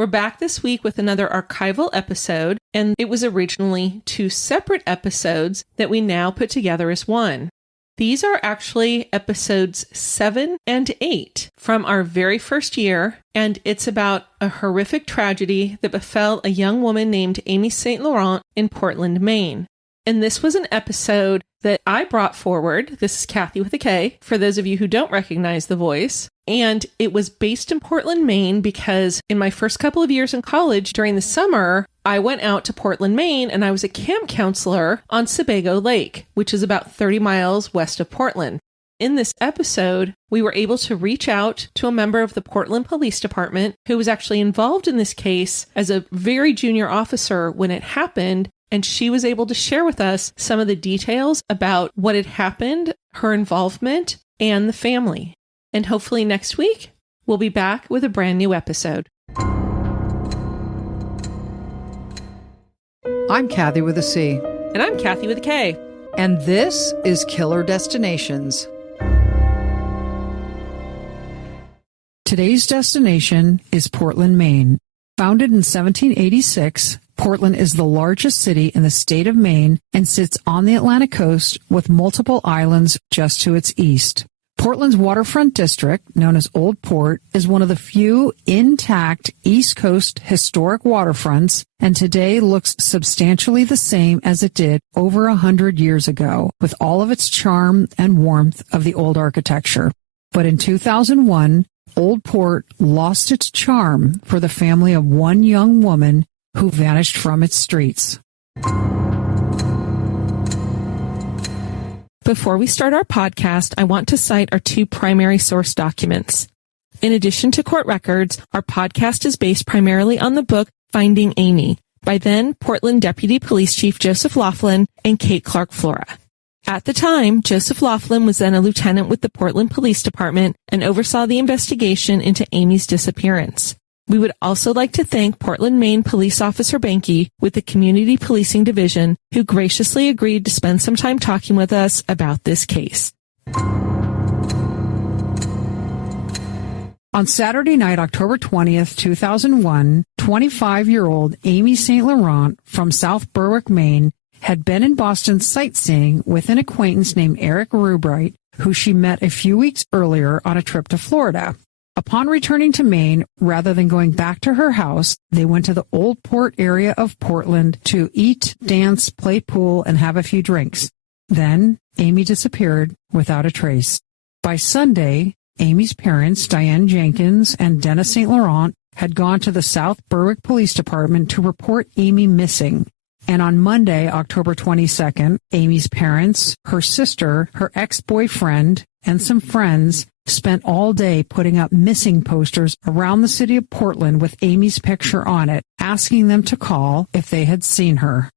We're back this week with another archival episode, and it was originally 2 separate episodes that we now put together as one. These are actually episodes 7 and 8 from our very first year, and it's about a horrific tragedy that befell a young woman named Amy St. Laurent in Portland, Maine. And this was an episode that I brought forward. This is Kathy with a K, for those of you who don't recognize the voice. And it was based in Portland, Maine, because in my first couple of years in college during the summer, I went out to Portland, Maine, and I was a camp counselor on Sebago Lake, which is about 30 miles west of Portland. In this episode, we were able to reach out to a member of the Portland Police Department who was actually involved in this case as a very junior officer when it happened, and she was able to share with us some of the details about what had happened, her involvement, and the family. And hopefully next week, we'll be back with a brand new episode. I'm Kathy with a C. And I'm Kathy with a K. And this is Killer Destinations. Today's destination is Portland, Maine. Founded in 1786, Portland is the largest city in the state of Maine and sits on the Atlantic coast with multiple islands just to its east. Portland's waterfront district, known as Old Port, is one of the few intact East Coast historic waterfronts and today looks substantially the same as it did over 100 years ago, with all of its charm and warmth of the old architecture. But in 2001, Old Port lost its charm for the family of one young woman who vanished from its streets. Before we start our podcast, I want to cite our 2 primary source documents. In addition to court records, our podcast is based primarily on the book Finding Amy by then Portland Deputy Police Chief Joseph Laughlin and Kate Clark Flora. At the time, Joseph Laughlin was then a lieutenant with the Portland Police Department and oversaw the investigation into Amy's disappearance. We would also like to thank Portland, Maine Police Officer Banky with the Community Policing Division, who graciously agreed to spend some time talking with us about this case. On Saturday night, October 20th, 2001, 25-year-old Amy St. Laurent from South Berwick, Maine, had been in Boston sightseeing with an acquaintance named Eric Rubright, who she met a few weeks earlier on a trip to Florida. Upon returning to Maine, rather than going back to her house, they went to the Old Port area of Portland to eat, dance, play pool, and have a few drinks. Then, Amy disappeared without a trace. By Sunday, Amy's parents, Diane Jenkins and Dennis St. Laurent, had gone to the South Berwick Police Department to report Amy missing. And on Monday, October 22nd, Amy's parents, her sister, her ex-boyfriend, and some friends spent all day putting up missing posters around the city of Portland with Amy's picture on it, asking them to call if they had seen her.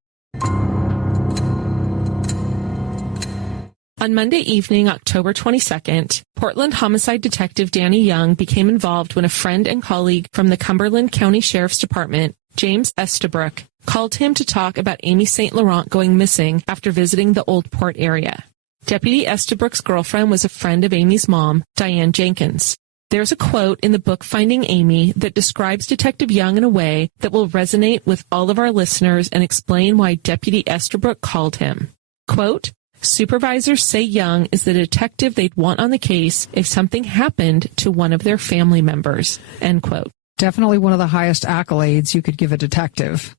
On Monday evening, October 22nd, Portland homicide detective Danny Young became involved when a friend and colleague from the Cumberland County Sheriff's Department, James Estabrook, called him to talk about Amy St. Laurent going missing after visiting the Old Port area. Deputy Estabrook's girlfriend was a friend of Amy's mom, Diane Jenkins. There's a quote in the book Finding Amy that describes Detective Young in a way that will resonate with all of our listeners and explain why Deputy Estabrook called him. Quote, "Supervisors say Young is the detective they'd want on the case if something happened to one of their family members." End quote. Definitely one of the highest accolades you could give a detective.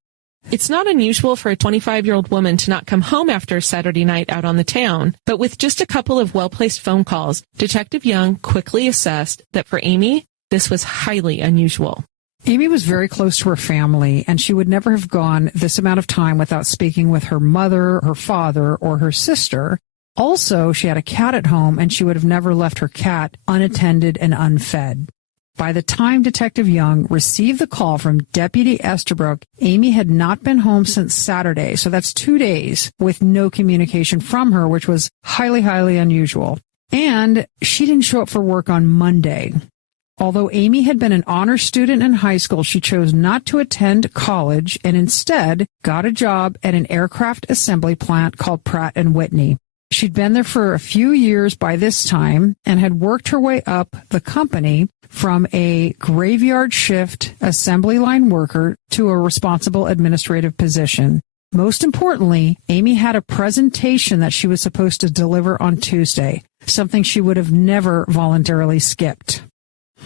It's not unusual for a 25-year-old woman to not come home after a Saturday night out on the town, but with just a couple of well-placed phone calls, Detective Young quickly assessed that for Amy, this was highly unusual. Amy was very close to her family, and she would never have gone this amount of time without speaking with her mother, her father, or her sister. Also, she had a cat at home, and she would have never left her cat unattended and unfed. By the time Detective Young received the call from Deputy Estabrook, Amy had not been home since Saturday, so that's 2 days with no communication from her, which was highly, highly unusual. And she didn't show up for work on Monday. Although Amy had been an honor student in high school, she chose not to attend college and instead got a job at an aircraft assembly plant called Pratt & Whitney. She'd been there for a few years by this time and had worked her way up the company from a graveyard shift assembly line worker to a responsible administrative position. Most importantly, Amy had a presentation that she was supposed to deliver on Tuesday, something she would have never voluntarily skipped.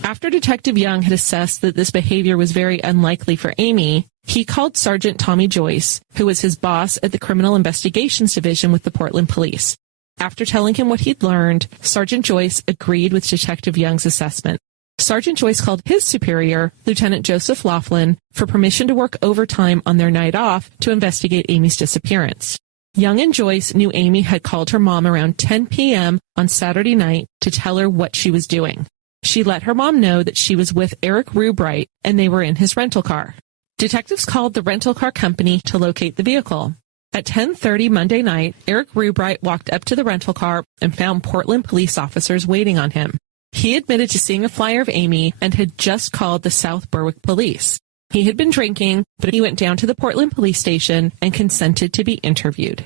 After Detective Young had assessed that this behavior was very unlikely for Amy, he called Sergeant Tommy Joyce, who was his boss at the Criminal Investigations Division with the Portland Police. After telling him what he'd learned, Sergeant Joyce agreed with Detective Young's assessment. Sergeant Joyce called his superior, Lieutenant Joseph Laughlin, for permission to work overtime on their night off to investigate Amy's disappearance. Young and Joyce knew Amy had called her mom around 10 p.m. on Saturday night to tell her what she was doing. She let her mom know that she was with Eric Rubright and they were in his rental car. Detectives called the rental car company to locate the vehicle. At 10:30 Monday night, Eric Rubright walked up to the rental car and found Portland police officers waiting on him. He admitted to seeing a flyer of Amy and had just called the South Berwick police. He had been drinking, but he went down to the Portland police station and consented to be interviewed.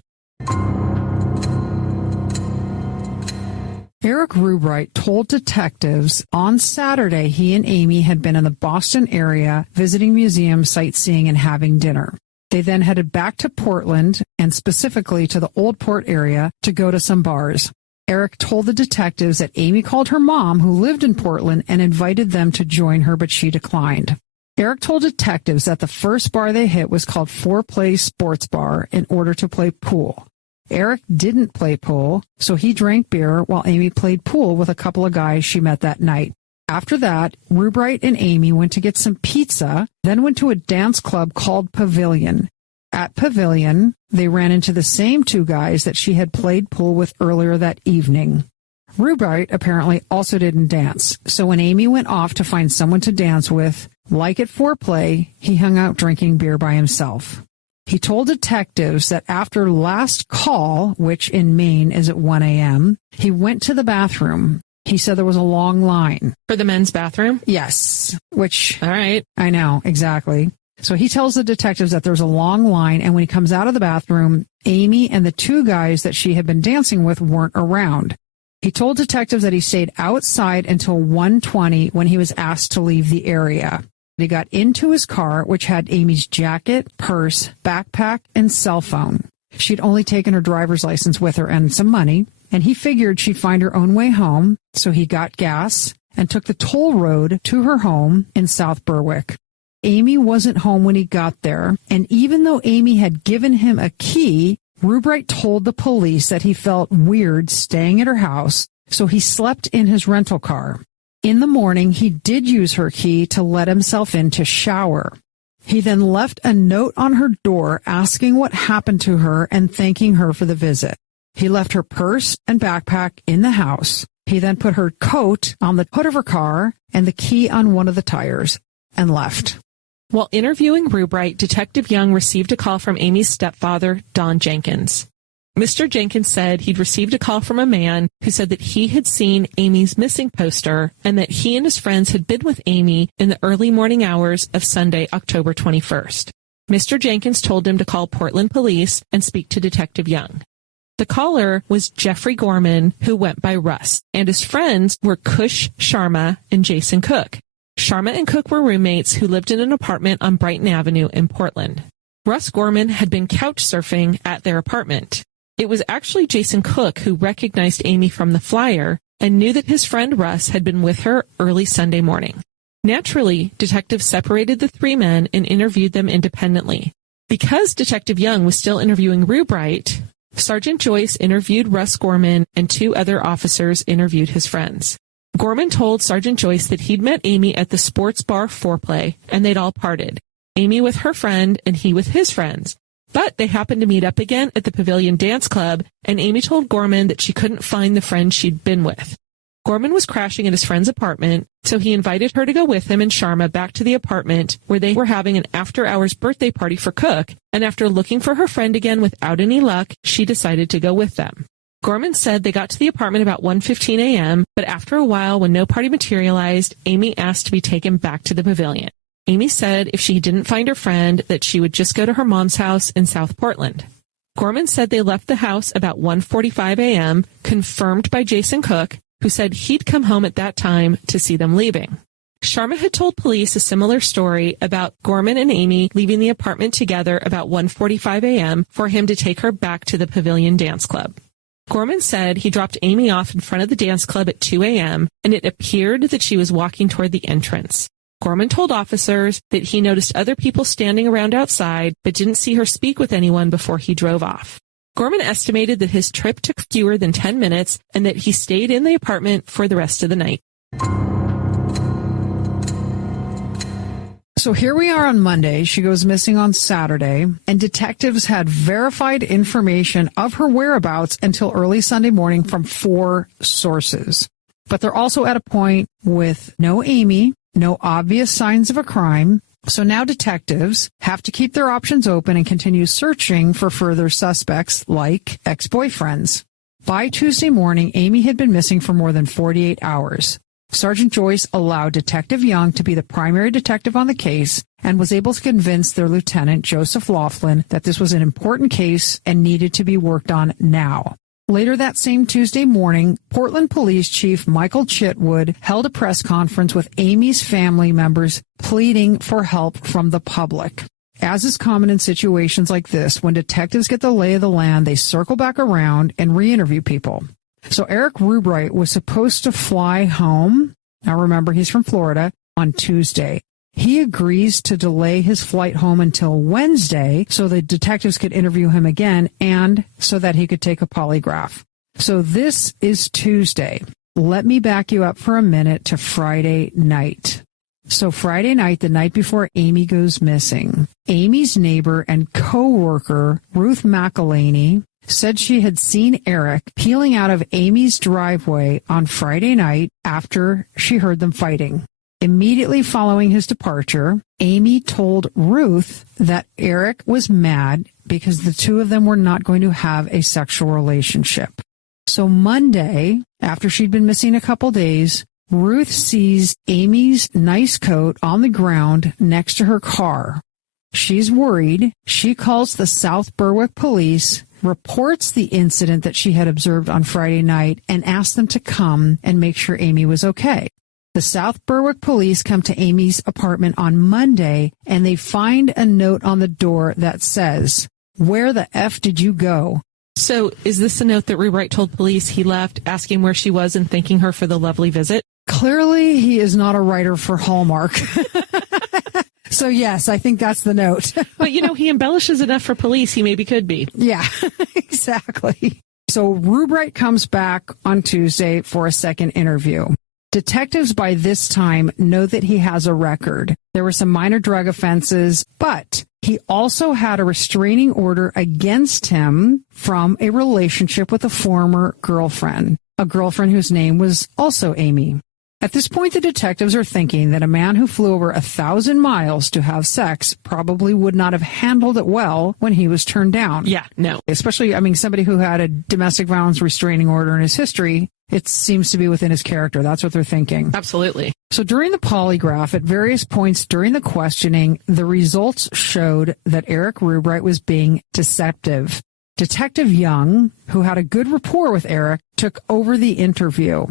Eric Rubright told detectives on Saturday he and Amy had been in the Boston area visiting museums, sightseeing, and having dinner. They then headed back to Portland, and specifically to the Old Port area, to go to some bars. Eric told the detectives that Amy called her mom, who lived in Portland, and invited them to join her, but she declined. Eric told detectives that the first bar they hit was called Foreplay Sports Bar in order to play pool. Eric didn't play pool, so he drank beer while Amy played pool with a couple of guys she met that night. After that, Rubright and Amy went to get some pizza, then went to a dance club called Pavilion. At Pavilion, they ran into the same two guys that she had played pool with earlier that evening. Rubright apparently also didn't dance, so when Amy went off to find someone to dance with, like at Foreplay, he hung out drinking beer by himself. He told detectives that after last call, which in Maine is at 1 a.m., he went to the bathroom. He said there was a long line. For the men's bathroom? Yes, which... All right. I know, exactly. So he tells the detectives that there's a long line, and when he comes out of the bathroom, Amy and the two guys that she had been dancing with weren't around. He told detectives that he stayed outside until 1:20 when he was asked to leave the area. He got into his car, which had Amy's jacket, purse, backpack, and cell phone. She'd only taken her driver's license with her and some money, and he figured she'd find her own way home, so he got gas and took the toll road to her home in South Berwick. Amy wasn't home when he got there, and even though Amy had given him a key, Rubright told the police that he felt weird staying at her house, so he slept in his rental car. In the morning, he did use her key to let himself in to shower. He then left a note on her door asking what happened to her and thanking her for the visit. He left her purse and backpack in the house. He then put her coat on the hood of her car and the key on one of the tires and left. While interviewing Rubright, Detective Young received a call from Amy's stepfather, Don Jenkins. Mr. Jenkins said he'd received a call from a man who said that he had seen Amy's missing poster and that he and his friends had been with Amy in the early morning hours of Sunday, October 21st. Mr. Jenkins told him to call Portland Police and speak to Detective Young. The caller was Jeffrey Gorman, who went by Russ, and his friends were Kush Sharma and Jason Cook. Sharma and Cook were roommates who lived in an apartment on Brighton Avenue in Portland. Russ Gorman had been couch surfing at their apartment. It was actually Jason Cook who recognized Amy from the flyer and knew that his friend Russ had been with her early Sunday morning. Naturally, detectives separated the three men and interviewed them independently. Because Detective Young was still interviewing Rubright, Sergeant Joyce interviewed Russ Gorman and two other officers interviewed his friends. Gorman told Sergeant Joyce that he'd met Amy at the sports bar Foreplay and they'd all parted, Amy with her friend and he with his friends. But they happened to meet up again at the Pavilion Dance Club, and Amy told Gorman that she couldn't find the friend she'd been with. Gorman was crashing at his friend's apartment, so he invited her to go with him and Sharma back to the apartment where they were having an after-hours birthday party for Cook, and after looking for her friend again without any luck, she decided to go with them. Gorman said they got to the apartment about 1:15 a.m., but after a while, when no party materialized, Amy asked to be taken back to the Pavilion. Amy said if she didn't find her friend, that she would just go to her mom's house in South Portland. Gorman said they left the house about 1:45 a.m., confirmed by Jason Cook, who said he'd come home at that time to see them leaving. Sharma had told police a similar story about Gorman and Amy leaving the apartment together about 1:45 a.m. for him to take her back to the Pavilion Dance Club. Gorman said he dropped Amy off in front of the dance club at 2 a.m., and it appeared that she was walking toward the entrance. Gorman told officers that he noticed other people standing around outside, but didn't see her speak with anyone before he drove off. Gorman estimated that his trip took fewer than 10 minutes and that he stayed in the apartment for the rest of the night. So here we are on Monday. She goes missing on Saturday, and detectives had verified information of her whereabouts until early Sunday morning from 4 sources. But they're also at a point with no Amy, no obvious signs of a crime. So now detectives have to keep their options open and continue searching for further suspects like ex-boyfriends. By Tuesday morning, Amy had been missing for more than 48 hours. Sergeant Joyce allowed Detective Young to be the primary detective on the case and was able to convince their lieutenant, Joseph Laughlin, that this was an important case and needed to be worked on now. Later that same Tuesday morning, Portland Police Chief Michael Chitwood held a press conference with Amy's family members pleading for help from the public. As is common in situations like this, when detectives get the lay of the land, they circle back around and re-interview people. So Eric Rubright was supposed to fly home. Now remember, he's from Florida on Tuesday. He agrees to delay his flight home until Wednesday so the detectives could interview him again and so that he could take a polygraph. So this is Tuesday. Let me back you up for a minute to Friday night. So Friday night, the night before Amy goes missing, Amy's neighbor and co-worker, Ruth McElhaney, said she had seen Eric peeling out of Amy's driveway on Friday night after she heard them fighting. Immediately following his departure, Amy told Ruth that Eric was mad because the two of them were not going to have a sexual relationship. So Monday, after she'd been missing a couple days, Ruth sees Amy's nice coat on the ground next to her car. She's worried. She calls the South Berwick police, reports the incident that she had observed on Friday night, and asks them to come and make sure Amy was okay. The South Berwick police come to Amy's apartment on Monday, and they find a note on the door that says, "Where the F did you go?" So is this a note that Rubright told police he left, asking where she was and thanking her for the lovely visit? Clearly, he is not a writer for Hallmark. So yes, I think that's the note. But, he embellishes enough for police. He maybe could be. Yeah, exactly. So Rubright comes back on Tuesday for a second interview. Detectives by this time know that he has a record. There were some minor drug offenses, but he also had a restraining order against him from a relationship with a former girlfriend, a girlfriend whose name was also Amy. At this point, the detectives are thinking that a man who flew over 1,000 miles to have sex probably would not have handled it well when he was turned down. Yeah, no. Especially, somebody who had a domestic violence restraining order in his history, it seems to be within his character. That's what they're thinking. Absolutely. So during the polygraph, at various points during the questioning, the results showed that Eric Rubright was being deceptive. Detective Young, who had a good rapport with Eric, took over the interview.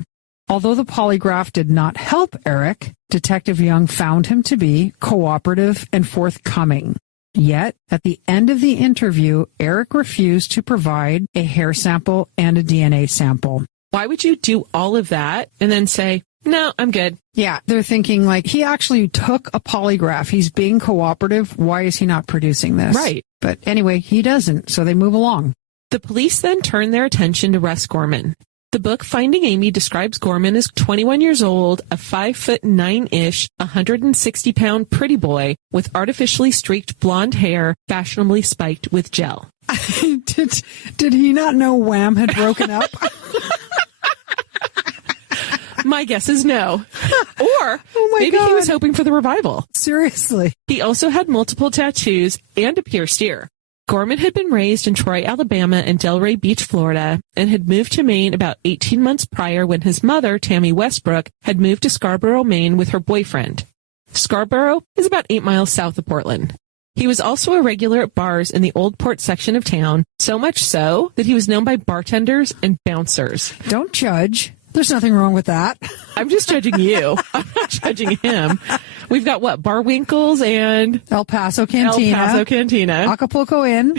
Although the polygraph did not help Eric, Detective Young found him to be cooperative and forthcoming. Yet, at the end of the interview, Eric refused to provide a hair sample and a DNA sample. Why would you do all of that and then say, no, I'm good? Yeah, they're thinking he actually took a polygraph. He's being cooperative. Why is he not producing this? Right. But anyway, he doesn't, so they move along. The police then turn their attention to Russ Gorman. The book Finding Amy describes Gorman as 21 years old, a 5'9"-ish, 160-pound pretty boy with artificially streaked blonde hair, fashionably spiked with gel. Did he not know Wham had broken up? My guess is no. Or maybe he was hoping for the revival. Seriously. He also had multiple tattoos and a pierced ear. Gorman had been raised in Troy, Alabama and Delray Beach, Florida, and had moved to Maine about 18 months prior when his mother, Tammy Westbrook, had moved to Scarborough, Maine with her boyfriend. Scarborough is about 8 miles south of Portland. He was also a regular at bars in the Old Port section of town, so much so that he was known by bartenders and bouncers. Don't judge. There's nothing wrong with that. I'm just judging you. I'm not judging him. We've got what? Bar Winkles and El Paso Cantina. Acapulco Inn.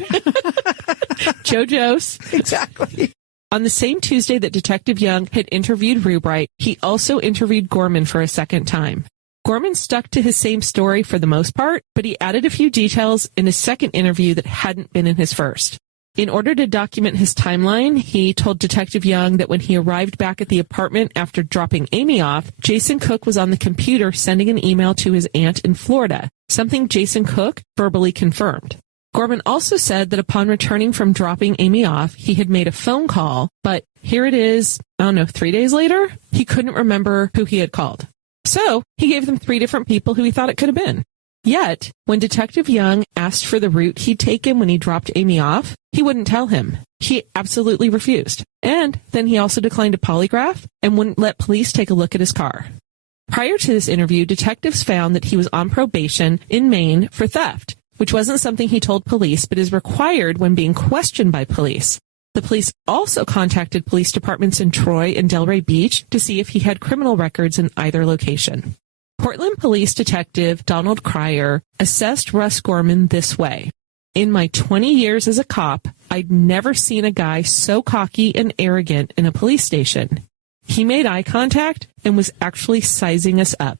JoJo's. Exactly. On the same Tuesday that Detective Young had interviewed Rubright, he also interviewed Gorman for a second time. Gorman stuck to his same story for the most part, but he added a few details in his second interview that hadn't been in his first. In order to document his timeline, he told Detective Young that when he arrived back at the apartment after dropping Amy off, Jason Cook was on the computer sending an email to his aunt in Florida, something Jason Cook verbally confirmed. Gorman also said that upon returning from dropping Amy off, he had made a phone call, but here it is, 3 days later, he couldn't remember who he had called. So he gave them 3 different people who he thought it could have been. Yet, when Detective Young asked for the route he'd taken when he dropped Amy off, he wouldn't tell him. He absolutely refused. And then he also declined a polygraph and wouldn't let police take a look at his car. Prior to this interview, detectives found that he was on probation in Maine for theft, which wasn't something he told police, but is required when being questioned by police. The police also contacted police departments in Troy and Delray Beach to see if he had criminal records in either location. Portland Police Detective Donald Cryer assessed Russ Gorman this way. In my 20 years as a cop, I'd never seen a guy so cocky and arrogant in a police station. He made eye contact and was actually sizing us up.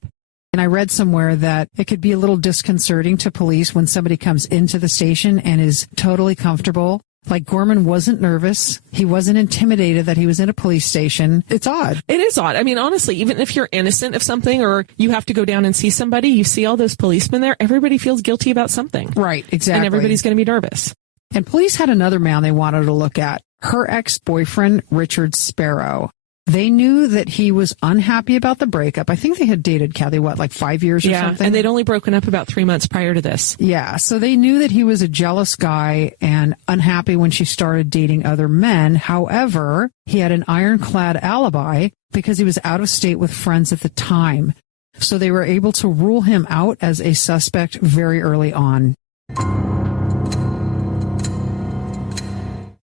And I read somewhere that it could be a little disconcerting to police when somebody comes into the station and is totally comfortable. Like Gorman wasn't nervous. He wasn't intimidated that he was in a police station. It's odd. It is odd. I mean, honestly, even if you're innocent of something or you have to go down and see somebody, you see all those policemen there, everybody feels guilty about something. Right, exactly. And everybody's going to be nervous. And police had another man they wanted to look at, her ex-boyfriend, Richard Sparrow. They knew that he was unhappy about the breakup. I think they had dated, Kathy, like 5 years or something? And they'd only broken up about 3 months prior to this. Yeah, so they knew that he was a jealous guy and unhappy when she started dating other men. However, he had an ironclad alibi because he was out of state with friends at the time. So they were able to rule him out as a suspect very early on.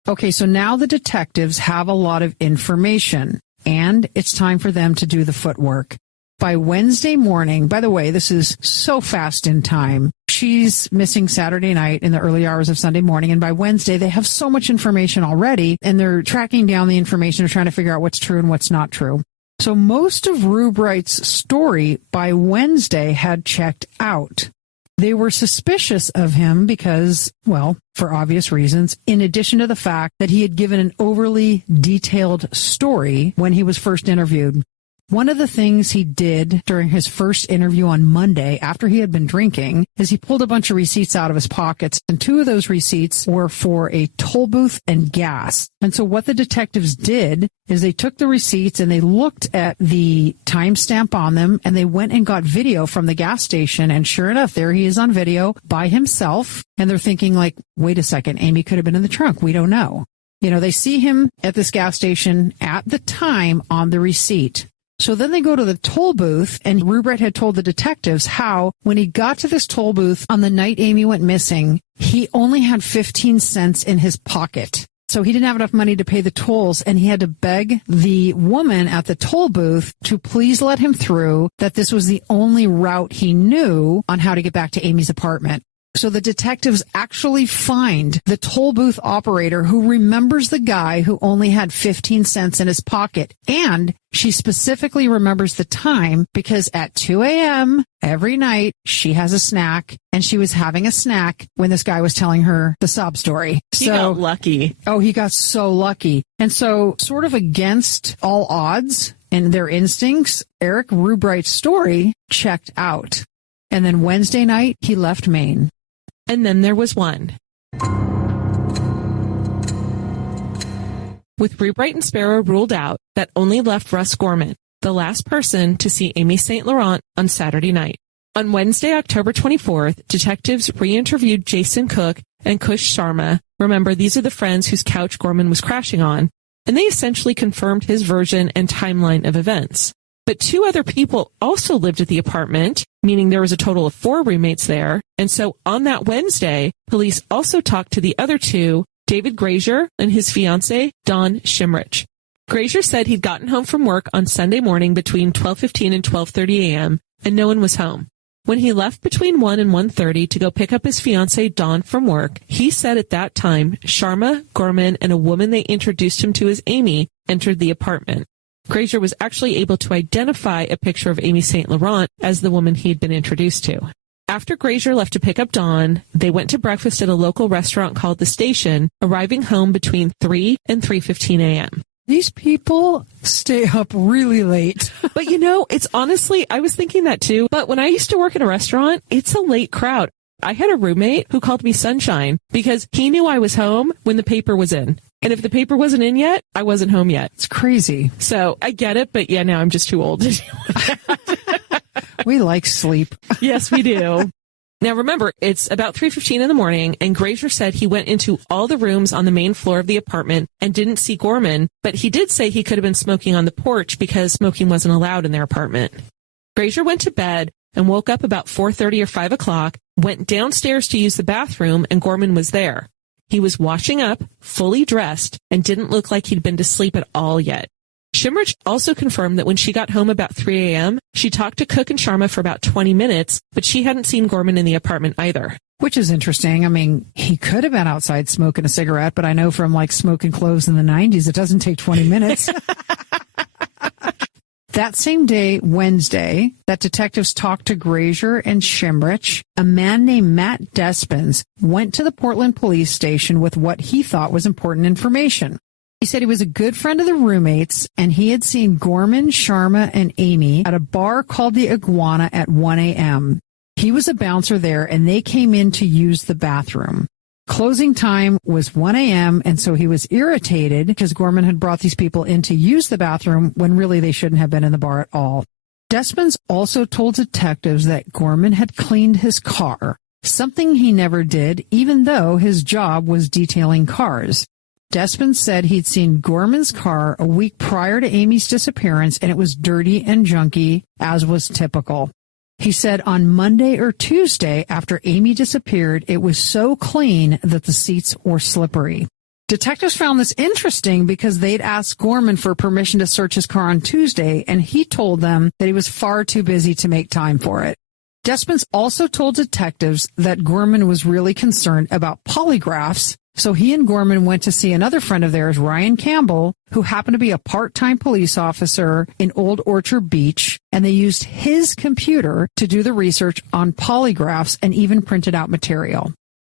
Okay, so now the detectives have a lot of information, and it's time for them to do the footwork. By Wednesday morning, by the way, this is so fast in time. She's missing Saturday night in the early hours of Sunday morning, and by Wednesday, they have so much information already, and they're tracking down the information and trying to figure out what's true and what's not true. So most of Rubright's story by Wednesday had checked out. They were suspicious of him because, well, for obvious reasons, in addition to the fact that he had given an overly detailed story when he was first interviewed. One of the things he did during his first interview on Monday after he had been drinking is he pulled a bunch of receipts out of his pockets, and 2 of those receipts were for a toll booth and gas. And so what the detectives did is they took the receipts and they looked at the timestamp on them, and they went and got video from the gas station, and sure enough, there he is on video by himself, and they're thinking like, wait a second, Amy could have been in the trunk. We don't know. You know, they see him at this gas station at the time on the receipt. So then they go to the toll booth, and Rubright had told the detectives how when he got to this toll booth on the night Amy went missing, he only had 15 cents in his pocket. So he didn't have enough money to pay the tolls, and he had to beg the woman at the toll booth to please let him through, that this was the only route he knew on how to get back to Amy's apartment. So the detectives actually find the toll booth operator who remembers the guy who only had 15 cents in his pocket. And she specifically remembers the time because at 2 a.m. every night she has a snack, and she was having a snack when this guy was telling her the sob story. He got lucky. Oh, he got so lucky. And so sort of against all odds and their instincts, Eric Rubright's story checked out. And then Wednesday night, he left Maine. And then there was one. With Rubright and Sparrow ruled out, that only left Russ Gorman, the last person to see Amy St. Laurent on Saturday night. On Wednesday, October 24th, detectives re-interviewed Jason Cook and Kush Sharma. Remember, these are the friends whose couch Gorman was crashing on, and they essentially confirmed his version and timeline of events. But 2 other people also lived at the apartment, meaning there was a total of 4 roommates there. And so on that Wednesday, police also talked to the other 2, David Grazier and his fiancée, Dawn Shimrich. Grazier said he'd gotten home from work on Sunday morning between 12:15 and 12:30 a.m., and no one was home. When he left between 1 and 1:30 to go pick up his fiancée, Dawn, from work, he said at that time, Sharma, Gorman, and a woman they introduced him to as Amy entered the apartment. Grazier was actually able to identify a picture of Amy St. Laurent as the woman he'd been introduced to. After Grazier left to pick up Dawn, they went to breakfast at a local restaurant called The Station, arriving home between 3 and 3:15 a.m. These people stay up really late. But it's honestly, I was thinking that too. But when I used to work in a restaurant, it's a late crowd. I had a roommate who called me Sunshine because he knew I was home when the paper was in. And if the paper wasn't in yet, I wasn't home yet. It's crazy. So I get it, but yeah, now I'm just too old to deal with that. We like sleep. Yes, we do. Now remember, it's about 3:15 in the morning, and Grazier said he went into all the rooms on the main floor of the apartment and didn't see Gorman, but he did say he could have been smoking on the porch because smoking wasn't allowed in their apartment. Grazier went to bed and woke up about 4:30 or 5 o'clock, went downstairs to use the bathroom, and Gorman was there. He was washing up, fully dressed, and didn't look like he'd been to sleep at all yet. Shimrich also confirmed that when she got home about 3 a.m., she talked to Cook and Sharma for about 20 minutes, but she hadn't seen Gorman in the apartment either. Which is interesting. I mean, he could have been outside smoking a cigarette, but I know from smoking cloves in the 90s, it doesn't take 20 minutes. That same day, Wednesday, that detectives talked to Grazier and Shimrich, a man named Matt Despens went to the Portland police station with what he thought was important information. He said he was a good friend of the roommates, and he had seen Gorman, Sharma, and Amy at a bar called the Iguana at 1 a.m. He was a bouncer there, and they came in to use the bathroom. Closing time was 1 a.m., and so he was irritated because Gorman had brought these people in to use the bathroom when really they shouldn't have been in the bar at all. Despens also told detectives that Gorman had cleaned his car, something he never did, even though his job was detailing cars. Despens said he'd seen Gorman's car a week prior to Amy's disappearance, and it was dirty and junky, as was typical. He said on Monday or Tuesday after Amy disappeared, it was so clean that the seats were slippery. Detectives found this interesting because they'd asked Gorman for permission to search his car on Tuesday, and he told them that he was far too busy to make time for it. Despens also told detectives that Gorman was really concerned about polygraphs, so he and Gorman went to see another friend of theirs, Ryan Campbell, who happened to be a part-time police officer in Old Orchard Beach, and they used his computer to do the research on polygraphs and even printed out material.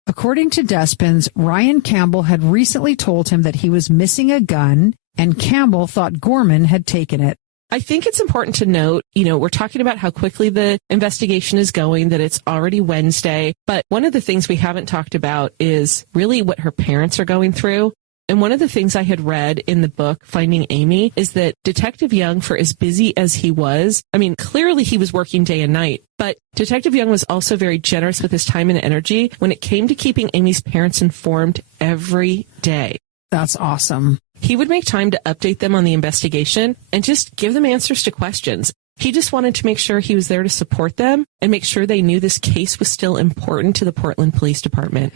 According to Despens, Ryan Campbell had recently told him that he was missing a gun, and Campbell thought Gorman had taken it. I think it's important to note, we're talking about how quickly the investigation is going, that it's already Wednesday. But one of the things we haven't talked about is really what her parents are going through. And one of the things I had read in the book, Finding Amy, is that Detective Young, for as busy as he was, clearly he was working day and night, but Detective Young was also very generous with his time and energy when it came to keeping Amy's parents informed every day. That's awesome. He would make time to update them on the investigation and just give them answers to questions. He just wanted to make sure he was there to support them and make sure they knew this case was still important to the Portland Police Department.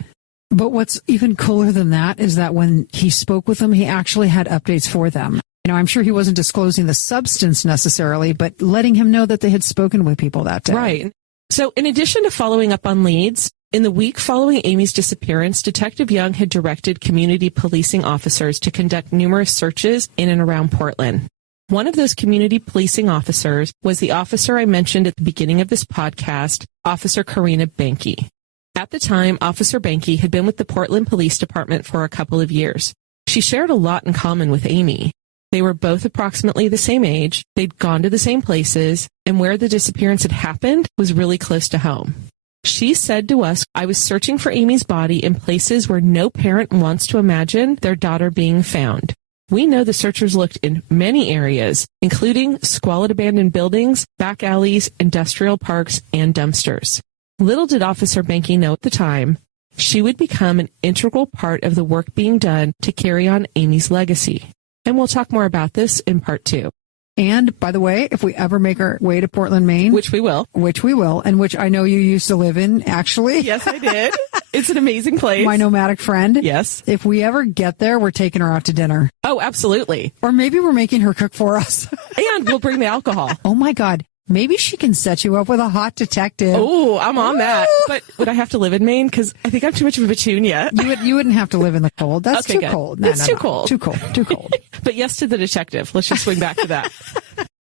But what's even cooler than that is that when he spoke with them, he actually had updates for them. I'm sure he wasn't disclosing the substance necessarily, but letting him know that they had spoken with people that day. Right. So in addition to following up on leads, in the week following Amy's disappearance, Detective Young had directed community policing officers to conduct numerous searches in and around Portland. One of those community policing officers was the officer I mentioned at the beginning of this podcast, Officer Karina Banke. At the time, Officer Banke had been with the Portland Police Department for a couple of years. She shared a lot in common with Amy. They were both approximately the same age, they'd gone to the same places, and where the disappearance had happened was really close to home. She said to us, I was searching for Amy's body in places where no parent wants to imagine their daughter being found. We know the searchers looked in many areas, including squalid abandoned buildings, back alleys, industrial parks, and dumpsters. Little did Officer Banke know at the time, she would become an integral part of the work being done to carry on Amy's legacy. And we'll talk more about this in part 2. And by the way, if we ever make our way to Portland, Maine, Which we will. and which I know you used to live in, actually. Yes, I did. It's an amazing place. My nomadic friend. Yes. If we ever get there, we're taking her out to dinner. Oh, absolutely. Or maybe we're making her cook for us. And we'll bring the alcohol. Oh my God. Maybe she can set you up with a hot detective. Oh, I'm on that. But would I have to live in Maine? Because I think I'm too much of a petunia. You wouldn't have to live in the cold. That's Okay, too good. cold. It's too cold. Too cold. Too cold. But yes to the detective. Let's just swing back to that.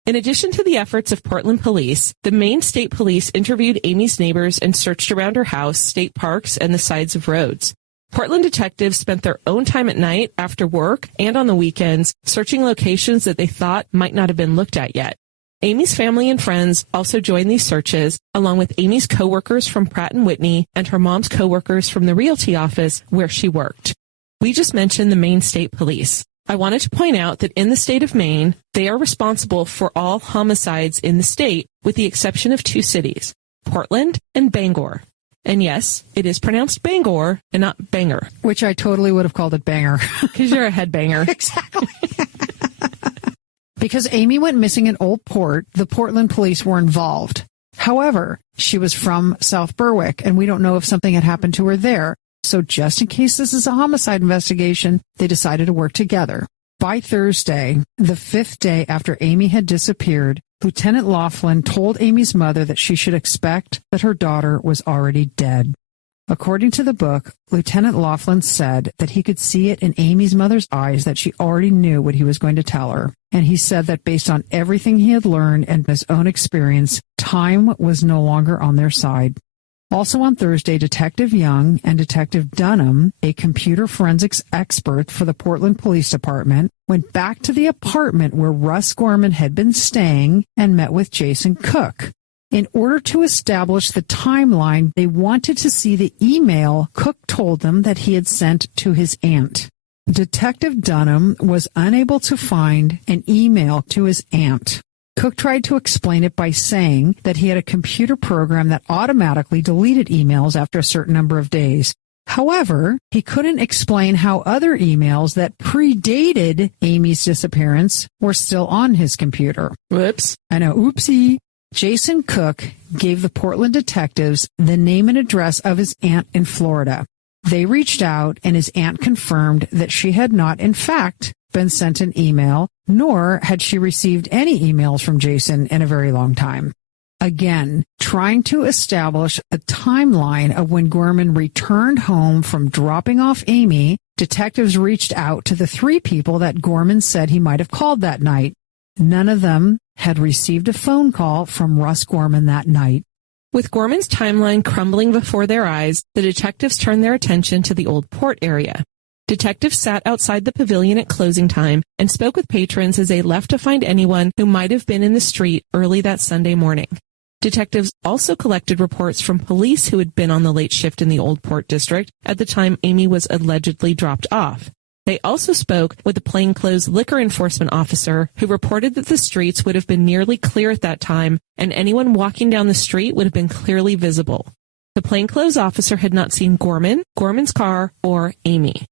In addition to the efforts of Portland police, the Maine State Police interviewed Amy's neighbors and searched around her house, state parks, and the sides of roads. Portland detectives spent their own time at night, after work, and on the weekends, searching locations that they thought might not have been looked at yet. Amy's family and friends also joined these searches, along with Amy's coworkers from Pratt & Whitney and her mom's coworkers from the realty office where she worked. We just mentioned the Maine State Police. I wanted to point out that in the state of Maine, they are responsible for all homicides in the state, with the exception of 2 cities, Portland and Bangor. And yes, it is pronounced Bangor and not Bangor. Which I totally would have called it Banger. Because you're a headbanger. Exactly. Because Amy went missing in Old Port, the Portland police were involved. However, she was from South Berwick, and we don't know if something had happened to her there. So just in case this is a homicide investigation, they decided to work together. By Thursday, the 5th day after Amy had disappeared, Lieutenant Laughlin told Amy's mother that she should expect that her daughter was already dead. According to the book, Lieutenant Laughlin said that he could see it in Amy's mother's eyes that she already knew what he was going to tell her. And he said that based on everything he had learned and his own experience, time was no longer on their side. Also on Thursday, Detective Young and Detective Dunham, a computer forensics expert for the Portland Police Department, went back to the apartment where Russ Gorman had been staying and met with Jason Cook. In order to establish the timeline, they wanted to see the email Cook told them that he had sent to his aunt. Detective Dunham was unable to find an email to his aunt. Cook tried to explain it by saying that he had a computer program that automatically deleted emails after a certain number of days. However, he couldn't explain how other emails that predated Amy's disappearance were still on his computer. Whoops. I know, oopsie. Jason Cook gave the Portland detectives the name and address of his aunt in Florida. They reached out, and his aunt confirmed that she had not, in fact, been sent an email, nor had she received any emails from Jason in a very long time. Again, trying to establish a timeline of when Gorman returned home from dropping off Amy, detectives reached out to the 3 people that Gorman said he might have called that night. None of them had received a phone call from Russ Gorman that night. With Gorman's timeline crumbling before their eyes, the detectives turned their attention to the Old Port area. Detectives sat outside the pavilion at closing time and spoke with patrons as they left to find anyone who might have been in the street early that Sunday morning. Detectives also collected reports from police who had been on the late shift in the Old Port district at the time Amy was allegedly dropped off. They also spoke with a plainclothes liquor enforcement officer who reported that the streets would have been nearly clear at that time and anyone walking down the street would have been clearly visible. The plainclothes officer had not seen Gorman, Gorman's car, or Amy.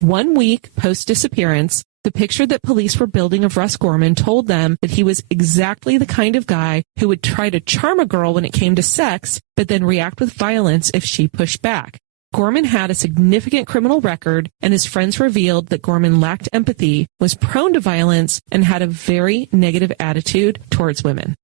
1 week post-disappearance, the picture that police were building of Russ Gorman told them that he was exactly the kind of guy who would try to charm a girl when it came to sex, but then react with violence if she pushed back. Gorman had a significant criminal record, and his friends revealed that Gorman lacked empathy, was prone to violence, and had a very negative attitude towards women.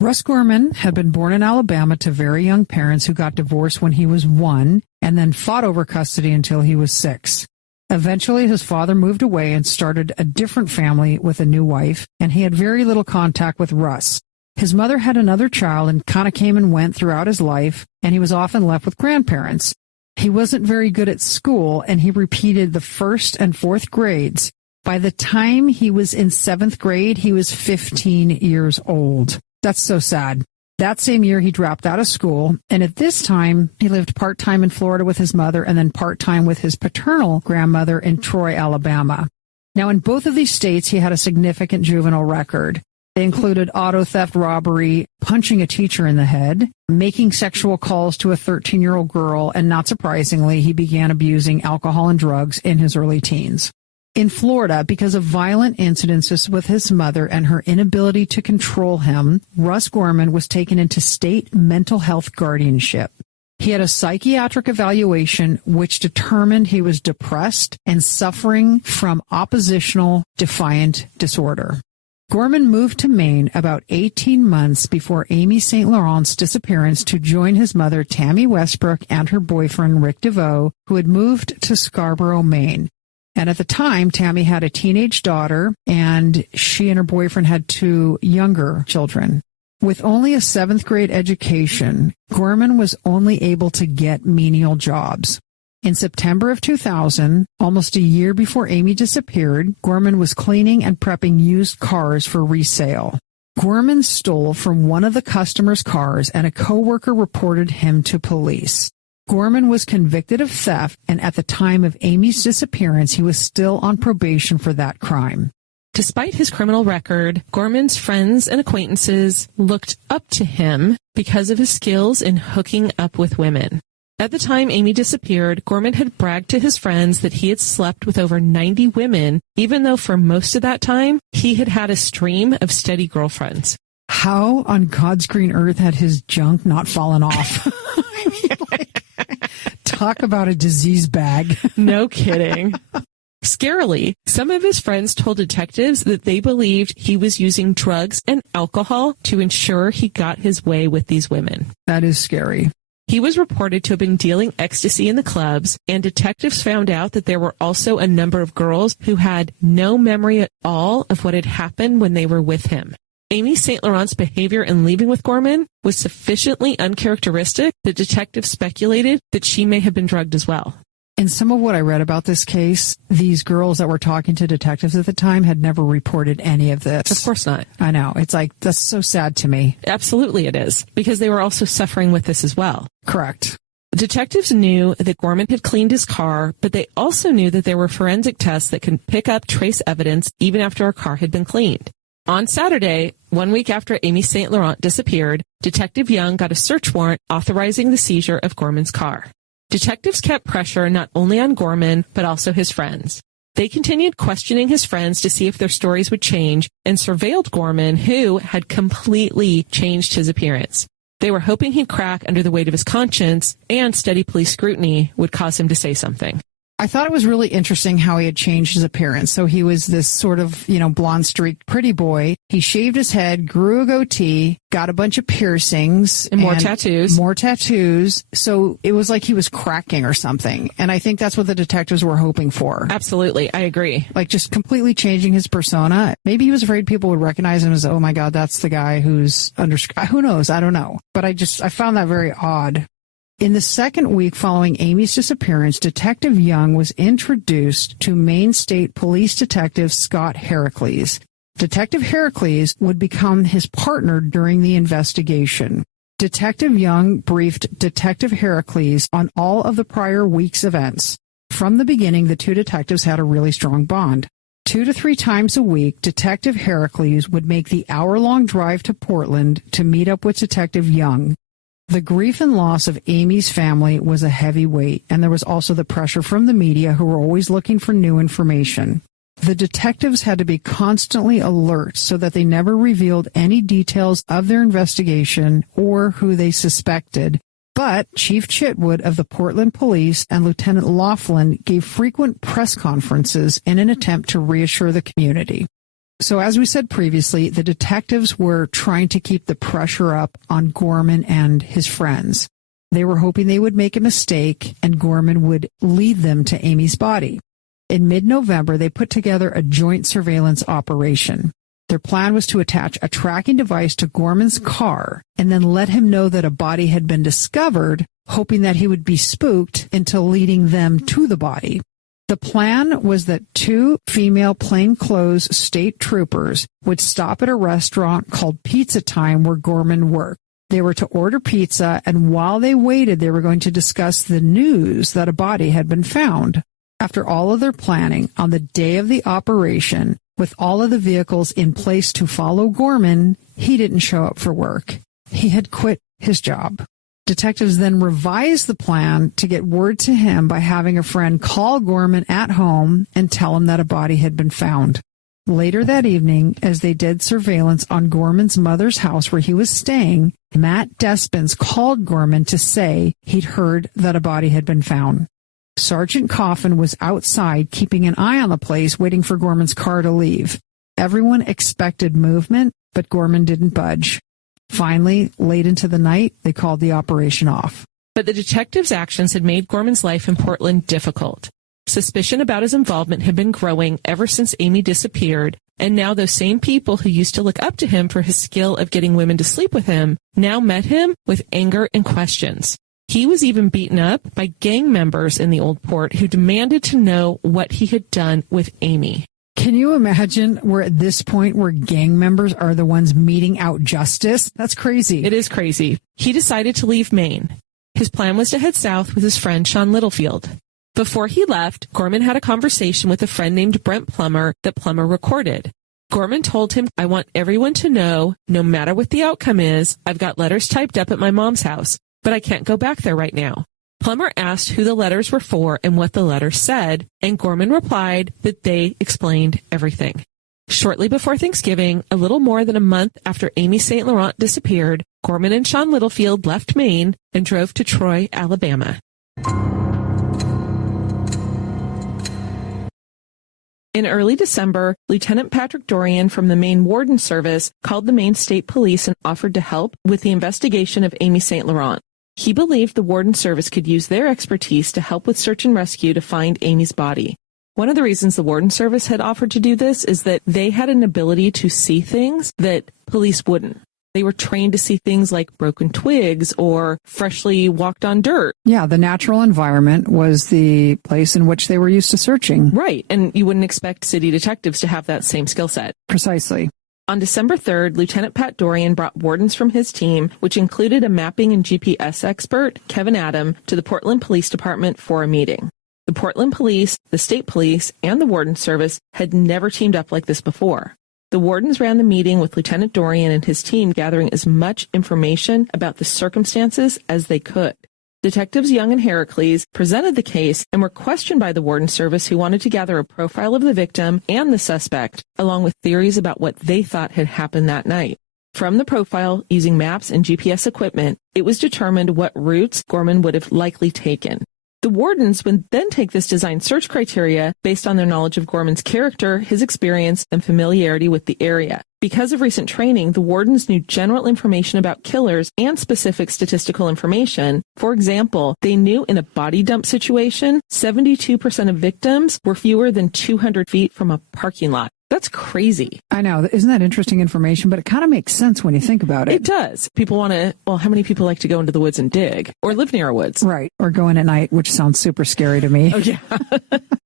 Russ Gorman had been born in Alabama to very young parents who got divorced when he was 1 and then fought over custody until he was 6. Eventually, his father moved away and started a different family with a new wife, and he had very little contact with Russ. His mother had another child and kind of came and went throughout his life, and he was often left with grandparents. He wasn't very good at school, and he repeated the 1st and 4th grades. By the time he was in 7th grade, he was 15 years old. That's so sad. That same year, he dropped out of school, and at this time, he lived part-time in Florida with his mother and then part-time with his paternal grandmother in Troy, Alabama. Now, in both of these states, he had a significant juvenile record. They included auto theft, robbery, punching a teacher in the head, making sexual calls to a 13-year-old girl, and not surprisingly, he began abusing alcohol and drugs in his early teens. In Florida, because of violent incidences with his mother and her inability to control him, Russ Gorman was taken into state mental health guardianship. He had a psychiatric evaluation which determined he was depressed and suffering from oppositional defiant disorder. Gorman moved to Maine about 18 months before Amy St. Laurent's disappearance to join his mother, Tammy Westbrook, and her boyfriend, Rick DeVoe, who had moved to Scarborough, Maine. And at the time, Tammy had a teenage daughter, and she and her boyfriend had 2 younger children. With only a 7th grade education, Gorman was only able to get menial jobs. In September of 2000, almost a year before Amy disappeared, Gorman was cleaning and prepping used cars for resale. Gorman stole from one of the customers' cars, and a coworker reported him to police. Gorman was convicted of theft, and at the time of Amy's disappearance, he was still on probation for that crime. Despite his criminal record, Gorman's friends and acquaintances looked up to him because of his skills in hooking up with women. At the time Amy disappeared, Gorman had bragged to his friends that he had slept with over 90 women, even though for most of that time, he had had a stream of steady girlfriends. How on God's green earth had his junk not fallen off? Talk about a disease bag. No kidding. Scarily, some of his friends told detectives that they believed he was using drugs and alcohol to ensure he got his way with these women. That is scary. He was reported to have been dealing ecstasy in the clubs, and detectives found out that there were also a number of girls who had no memory at all of what had happened when they were with him. Amy St. Laurent's behavior in leaving with Gorman was sufficiently uncharacteristic that detectives speculated that she may have been drugged as well. In some of what I read about this case, these girls that were talking to detectives at the time had never reported any of this. Of course not. I know. It's like, that's so sad to me. Absolutely it is, because they were also suffering with this as well. Correct. Detectives knew that Gorman had cleaned his car, but they also knew that there were forensic tests that could pick up trace evidence even after a car had been cleaned. On Saturday, 1 week after Amy St. Laurent disappeared, Detective Young got a search warrant authorizing the seizure of Gorman's car. Detectives kept pressure not only on Gorman, but also his friends. They continued questioning his friends to see if their stories would change and surveilled Gorman, who had completely changed his appearance. They were hoping he'd crack under the weight of his conscience, and steady police scrutiny would cause him to say something. I thought it was really interesting how he had changed his appearance. So he was this sort of, blonde streaked pretty boy. He shaved his head, grew a goatee, got a bunch of piercings. And more tattoos. More tattoos. So it was like he was cracking or something. And I think that's what the detectives were hoping for. Absolutely. I agree. Like just completely changing his persona. Maybe he was afraid people would recognize him as, oh my God, that's the guy who's who knows? I don't know. But I found that very odd. In the second week following Amy's disappearance, Detective Young was introduced to Maine State Police Detective Scott Heracles. Detective Heracles would become his partner during the investigation. Detective Young briefed Detective Heracles on all of the prior week's events. From the beginning, the two detectives had a really strong bond. 2 to 3 times a week, Detective Heracles would make the hour-long drive to Portland to meet up with Detective Young. The grief and loss of Amy's family was a heavy weight, and there was also the pressure from the media who were always looking for new information. The detectives had to be constantly alert so that they never revealed any details of their investigation or who they suspected. But Chief Chitwood of the Portland Police and Lieutenant Laughlin gave frequent press conferences in an attempt to reassure the community. So as we said previously, the detectives were trying to keep the pressure up on Gorman and his friends. They were hoping they would make a mistake and Gorman would lead them to Amy's body. In mid-November, they put together a joint surveillance operation. Their plan was to attach a tracking device to Gorman's car and then let him know that a body had been discovered, hoping that he would be spooked into leading them to the body. The plan was that 2 female plainclothes state troopers would stop at a restaurant called Pizza Time where Gorman worked. They were to order pizza, and while they waited, they were going to discuss the news that a body had been found. After all of their planning, on the day of the operation, with all of the vehicles in place to follow Gorman, he didn't show up for work. He had quit his job. Detectives then revised the plan to get word to him by having a friend call Gorman at home and tell him that a body had been found. Later that evening, as they did surveillance on Gorman's mother's house where he was staying, Matt Despens called Gorman to say he'd heard that a body had been found. Sergeant Coffin was outside keeping an eye on the place, waiting for Gorman's car to leave. Everyone expected movement, but Gorman didn't budge. Finally, late into the night, they called the operation off. But the detectives' actions had made Gorman's life in Portland difficult. Suspicion about his involvement had been growing ever since Amy disappeared, and now those same people who used to look up to him for his skill of getting women to sleep with him now met him with anger and questions. He was even beaten up by gang members in the Old Port who demanded to know what he had done with Amy. Can you imagine we're at this point where gang members are the ones meting out justice? That's crazy. It is crazy. He decided to leave Maine. His plan was to head south with his friend Sean Littlefield. Before he left, Gorman had a conversation with a friend named Brent Plummer that Plummer recorded. Gorman told him, "I want everyone to know, no matter what the outcome is, I've got letters typed up at my mom's house, but I can't go back there right now." Plummer asked who the letters were for and what the letters said, and Gorman replied that they explained everything. Shortly before Thanksgiving, a little more than a month after Amy St. Laurent disappeared, Gorman and Sean Littlefield left Maine and drove to Troy, Alabama. In early December, Lieutenant Patrick Dorian from the Maine Warden Service called the Maine State Police and offered to help with the investigation of Amy St. Laurent. He believed the Warden Service could use their expertise to help with search and rescue to find Amy's body. One of the reasons the Warden Service had offered to do this is that they had an ability to see things that police wouldn't. They were trained to see things like broken twigs or freshly walked on dirt. Yeah, the natural environment was the place in which they were used to searching. Right, and you wouldn't expect city detectives to have that same skill set. Precisely. On December 3rd, Lieutenant Pat Dorian brought wardens from his team, which included a mapping and GPS expert, Kevin Adam, to the Portland Police Department for a meeting. The Portland Police, the State Police, and the Warden Service had never teamed up like this before. The wardens ran the meeting with Lieutenant Dorian and his team gathering as much information about the circumstances as they could. Detectives Young and Heracles presented the case and were questioned by the Warden Service, who wanted to gather a profile of the victim and the suspect, along with theories about what they thought had happened that night. From the profile, using maps and GPS equipment, it was determined what routes Gorman would have likely taken. The wardens would then take this design search criteria based on their knowledge of Gorman's character, his experience, and familiarity with the area. Because of recent training, the wardens knew general information about killers and specific statistical information. For example, they knew in a body dump situation, 72% of victims were fewer than 200 feet from a parking lot. That's crazy. I know. Isn't that interesting information? But it kind of makes sense when you think about it. It does. People want to, well, how many people like to go into the woods and dig or live near our woods? Right. Or go in at night, which sounds super scary to me. Oh, yeah.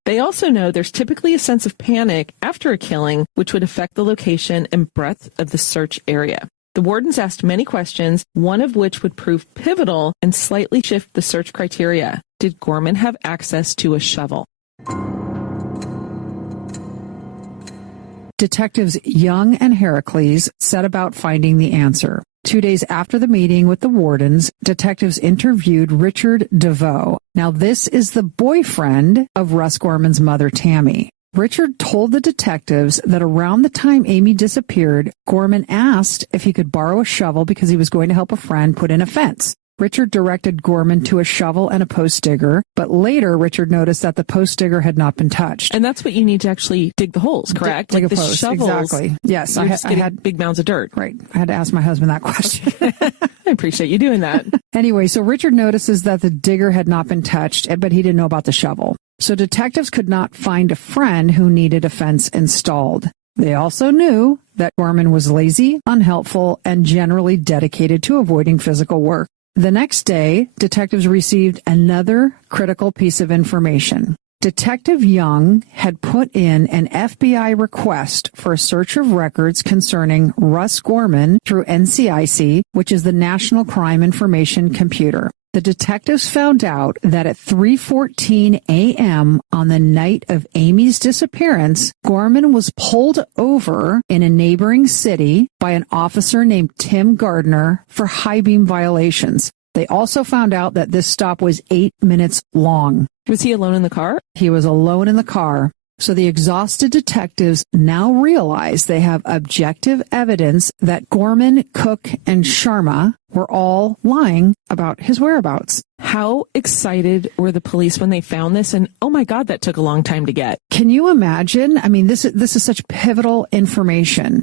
They also know there's typically a sense of panic after a killing, which would affect the location and breadth of the search area. The wardens asked many questions, one of which would prove pivotal and slightly shift the search criteria. Did Gorman have access to a shovel? Detectives Young and Heracles set about finding the answer. 2 days after the meeting with the wardens, detectives interviewed Richard DeVoe. Now, this is the boyfriend of Russ Gorman's mother, Tammy. Richard told the detectives that around the time Amy disappeared, Gorman asked if he could borrow a shovel because he was going to help a friend put in a fence. Richard directed Gorman to a shovel and a post digger, but later Richard noticed that the post digger had not been touched. And that's what you need to actually dig the holes, correct? Dig like a the post, shovels. exactly. Yes, I had big mounds of dirt. Right. I had to ask my husband that question. I appreciate you doing that. Anyway, so Richard notices that the digger had not been touched, but he didn't know about the shovel. So detectives could not find a friend who needed a fence installed. They also knew that Gorman was lazy, unhelpful, and generally dedicated to avoiding physical work. The next day, detectives received another critical piece of information. Detective Young had put in an FBI request for a search of records concerning Russ Gorman through NCIC, which is the National Crime Information Computer. The detectives found out that at 3:14 a.m. on the night of Amy's disappearance, Gorman was pulled over in a neighboring city by an officer named Tim Gardner for high beam violations. They also found out that this stop was 8 minutes long. Was he alone in the car? He was alone in the car. So the exhausted detectives now realize they have objective evidence that Gorman, Cook, and Sharma were all lying about his whereabouts. How excited were the police when they found this? And oh my God, that took a long time to get. Can you imagine? I mean, this is such pivotal information.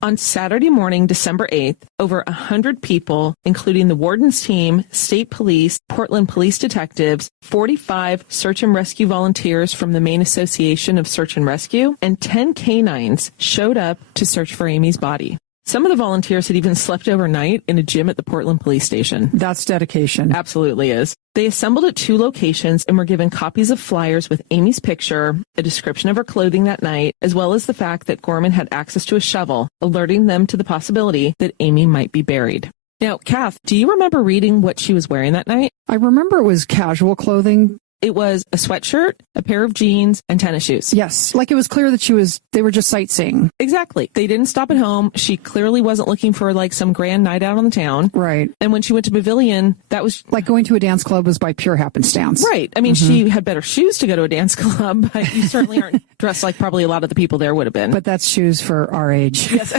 On Saturday morning, December 8th, over 100 people, including the warden's team, state police, Portland police detectives, 45 search and rescue volunteers from the Maine Association of Search and Rescue, and 10 canines showed up to search for Amy's body. Some of the volunteers had even slept overnight in a gym at the Portland police station. That's dedication. Absolutely is. They assembled at 2 locations and were given copies of flyers with Amy's picture, a description of her clothing that night, as well as the fact that Gorman had access to a shovel, alerting them to the possibility that Amy might be buried. Now, Kath, do you remember reading what she was wearing that night? I remember it was casual clothing. It was a sweatshirt, a pair of jeans, and tennis shoes. Yes, like it was clear that they were just sightseeing. Exactly. They didn't stop at home. She clearly wasn't looking for like some grand night out on the town. Right. And when she went to Pavilion, that was like going to a dance club was by pure happenstance. Right. I mean, she had better shoes to go to a dance club, but you certainly aren't dressed like probably a lot of the people there would have been. But that's shoes for our age. Yes.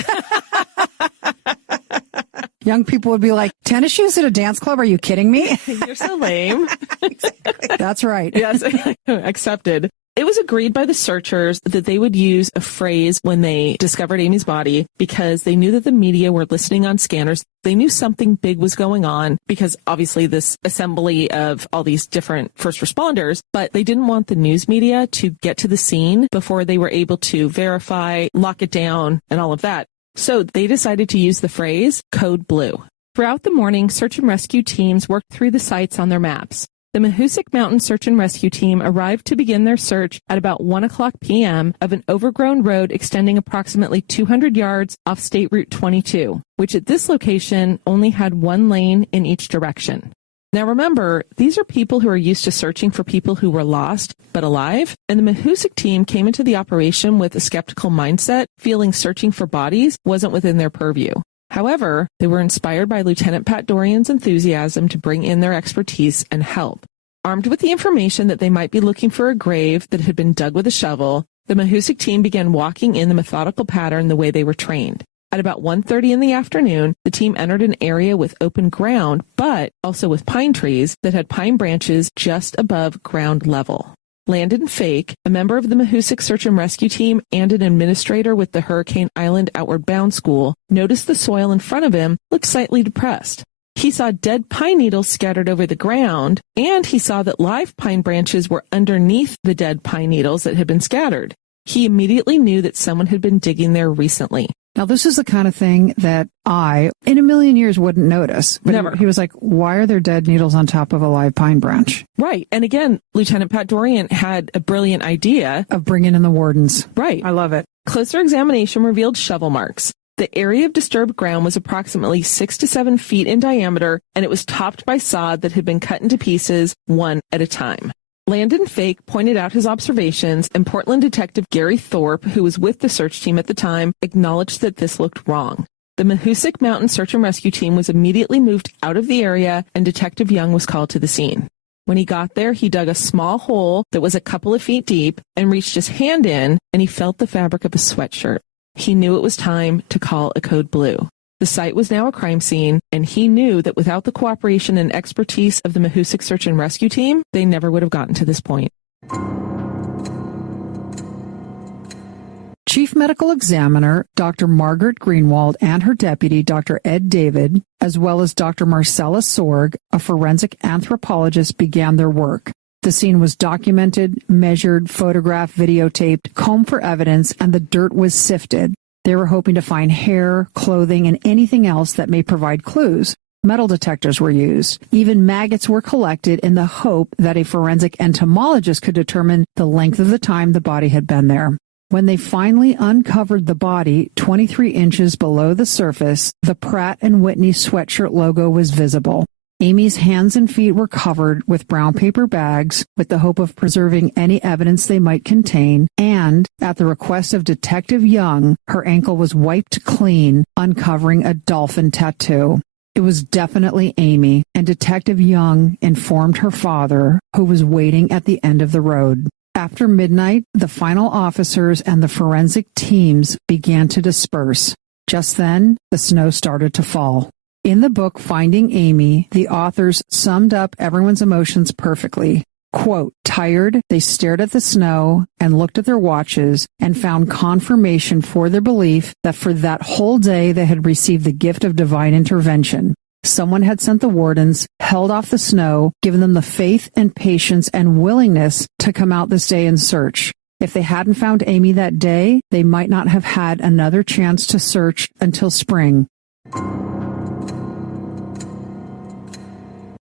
Young people would be like, tennis shoes at a dance club? Are you kidding me? You're so lame. Exactly. That's right. Yes, accepted. It was agreed by the searchers that they would use a phrase when they discovered Amy's body because they knew that the media were listening on scanners. They knew something big was going on because obviously this assembly of all these different first responders, but they didn't want the news media to get to the scene before they were able to verify, lock it down, and all of that. So they decided to use the phrase Code Blue. Throughout the morning, search and rescue teams worked through the sites on their maps. The Mahoosic Mountain Search and Rescue Team arrived to begin their search at about 1:00 p.m. of an overgrown road extending approximately 200 yards off State Route 22, which at this location only had one lane in each direction. Now remember, these are people who are used to searching for people who were lost but alive, and the Mahoosic team came into the operation with a skeptical mindset, feeling searching for bodies wasn't within their purview. However, they were inspired by Lieutenant Pat Dorian's enthusiasm to bring in their expertise and help. Armed with the information that they might be looking for a grave that had been dug with a shovel, the Mahoosic team began walking in the methodical pattern the way they were trained. At about 1:30 in the afternoon, the team entered an area with open ground, but also with pine trees that had pine branches just above ground level. Landon Fake, a member of the Mahoosic Search and Rescue Team and an administrator with the Hurricane Island Outward Bound School, noticed the soil in front of him looked slightly depressed. He saw dead pine needles scattered over the ground, and he saw that live pine branches were underneath the dead pine needles that had been scattered. He immediately knew that someone had been digging there recently. Now, this is the kind of thing that I, in a million years, wouldn't notice. But Never. He was like, why are there dead needles on top of a live pine branch? Right. And again, Lieutenant Pat Dorian had a brilliant idea of bringing in the wardens. Right. I love it. Closer examination revealed shovel marks. The area of disturbed ground was approximately 6 to 7 feet in diameter, and it was topped by sod that had been cut into pieces one at a time. Landon Fake pointed out his observations, and Portland detective Gary Thorpe, who was with the search team at the time, acknowledged that this looked wrong. The Mahoosic Mountain Search and Rescue Team was immediately moved out of the area, and Detective Young was called to the scene. When he got there, he dug a small hole that was a couple of feet deep and reached his hand in, and he felt the fabric of a sweatshirt. He knew it was time to call a Code Blue. The site was now a crime scene, and he knew that without the cooperation and expertise of the Mahoosic Search and Rescue Team, they never would have gotten to this point. Chief Medical Examiner Dr. Margaret Greenwald and her deputy, Dr. Ed David, as well as Dr. Marcella Sorg, a forensic anthropologist, began their work. The scene was documented, measured, photographed, videotaped, combed for evidence, and the dirt was sifted. They were hoping to find hair, clothing, and anything else that may provide clues. Metal detectors were used. Even maggots were collected in the hope that a forensic entomologist could determine the length of the time the body had been there. When they finally uncovered the body 23 inches below the surface, the Pratt & Whitney sweatshirt logo was visible. Amy's hands and feet were covered with brown paper bags with the hope of preserving any evidence they might contain, and, at the request of Detective Young, her ankle was wiped clean, uncovering a dolphin tattoo. It was definitely Amy, and Detective Young informed her father, who was waiting at the end of the road. After midnight, the final officers and the forensic teams began to disperse. Just then, the snow started to fall. In the book Finding Amy, the authors summed up everyone's emotions perfectly. Quote, tired, they stared at the snow and looked at their watches and found confirmation for their belief that for that whole day they had received the gift of divine intervention. Someone had sent the wardens, held off the snow, given them the faith and patience and willingness to come out this day and search. If they hadn't found Amy that day, they might not have had another chance to search until spring.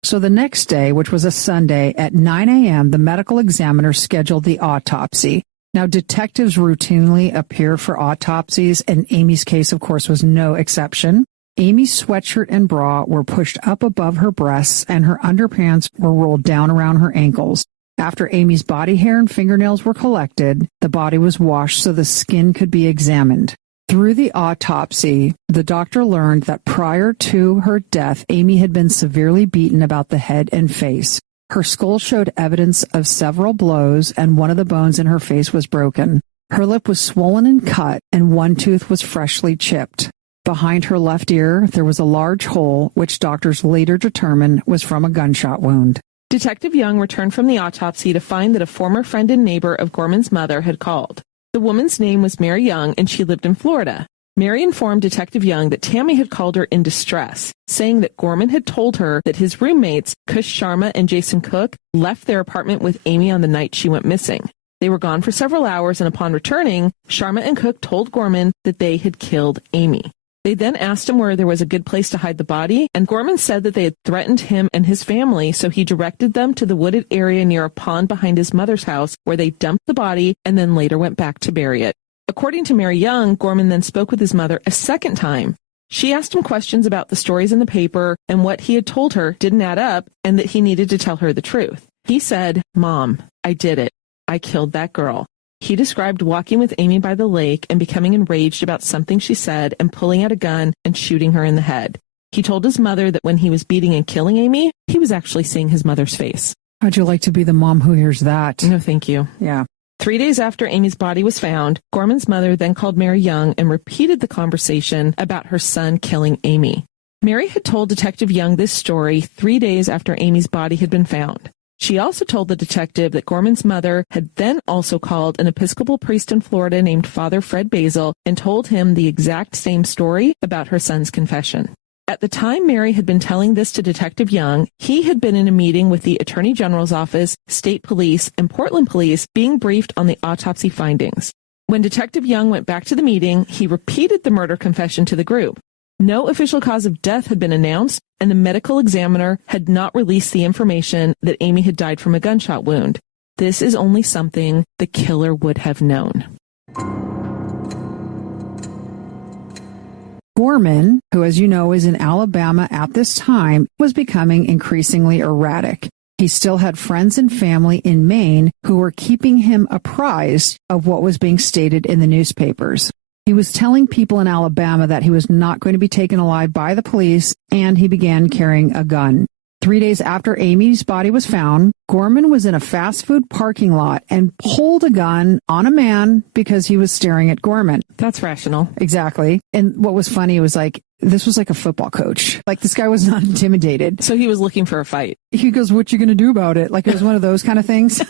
So the next day, which was a Sunday, at 9 a.m., the medical examiner scheduled the autopsy. Now, detectives routinely appear for autopsies, and Amy's case, of course, was no exception. Amy's sweatshirt and bra were pushed up above her breasts, and her underpants were rolled down around her ankles. After Amy's body hair and fingernails were collected, the body was washed so the skin could be examined. Through the autopsy, the doctor learned that prior to her death, Amy had been severely beaten about the head and face. Her skull showed evidence of several blows, and one of the bones in her face was broken. Her lip was swollen and cut, and one tooth was freshly chipped. Behind her left ear, there was a large hole, which doctors later determined was from a gunshot wound. Detective Young returned from the autopsy to find that a former friend and neighbor of Gorman's mother had called. The woman's name was Mary Young, and she lived in Florida. Mary informed Detective Young that Tammy had called her in distress, saying that Gorman had told her that his roommates, Kush Sharma and Jason Cook, left their apartment with Amy on the night she went missing. They were gone for several hours, and upon returning, Sharma and Cook told Gorman that they had killed Amy. They then asked him where there was a good place to hide the body, and Gorman said that they had threatened him and his family, so he directed them to the wooded area near a pond behind his mother's house, where they dumped the body and then later went back to bury it. According to Mary Young, Gorman then spoke with his mother a second time. She asked him questions about the stories in the paper and what he had told her didn't add up, and that he needed to tell her the truth. He said, "Mom, I did it. I killed that girl." He described walking with Amy by the lake and becoming enraged about something she said and pulling out a gun and shooting her in the head. He told his mother that when he was beating and killing Amy, he was actually seeing his mother's face. How'd you like to be the mom who hears that? No, thank you. Yeah. 3 days after Amy's body was found, Gorman's mother then called Mary Young and repeated the conversation about her son killing Amy. Mary had told Detective Young this story 3 days after Amy's body had been found. She also told the detective that Gorman's mother had then also called an Episcopal priest in Florida named Father Fred Basil and told him the exact same story about her son's confession. At the time Mary had been telling this to Detective Young, he had been in a meeting with the Attorney General's office, state police, and Portland police being briefed on the autopsy findings. When Detective Young went back to the meeting, he repeated the murder confession to the group. No official cause of death had been announced, and the medical examiner had not released the information that Amy had died from a gunshot wound. This is only something the killer would have known. Gorman, who, as you know, is in Alabama at this time, was becoming increasingly erratic. He still had friends and family in Maine who were keeping him apprised of what was being stated in the newspapers. He was telling people in Alabama that he was not going to be taken alive by the police, and he began carrying a gun. 3 days after Amy's body was found, Gorman was in a fast food parking lot and pulled a gun on a man because he was staring at Gorman. That's rational. Exactly. And what was funny was this was like a football coach. This guy was not intimidated. So he was looking for a fight. He goes, "What you going to do about it?" It was one of those kind of things.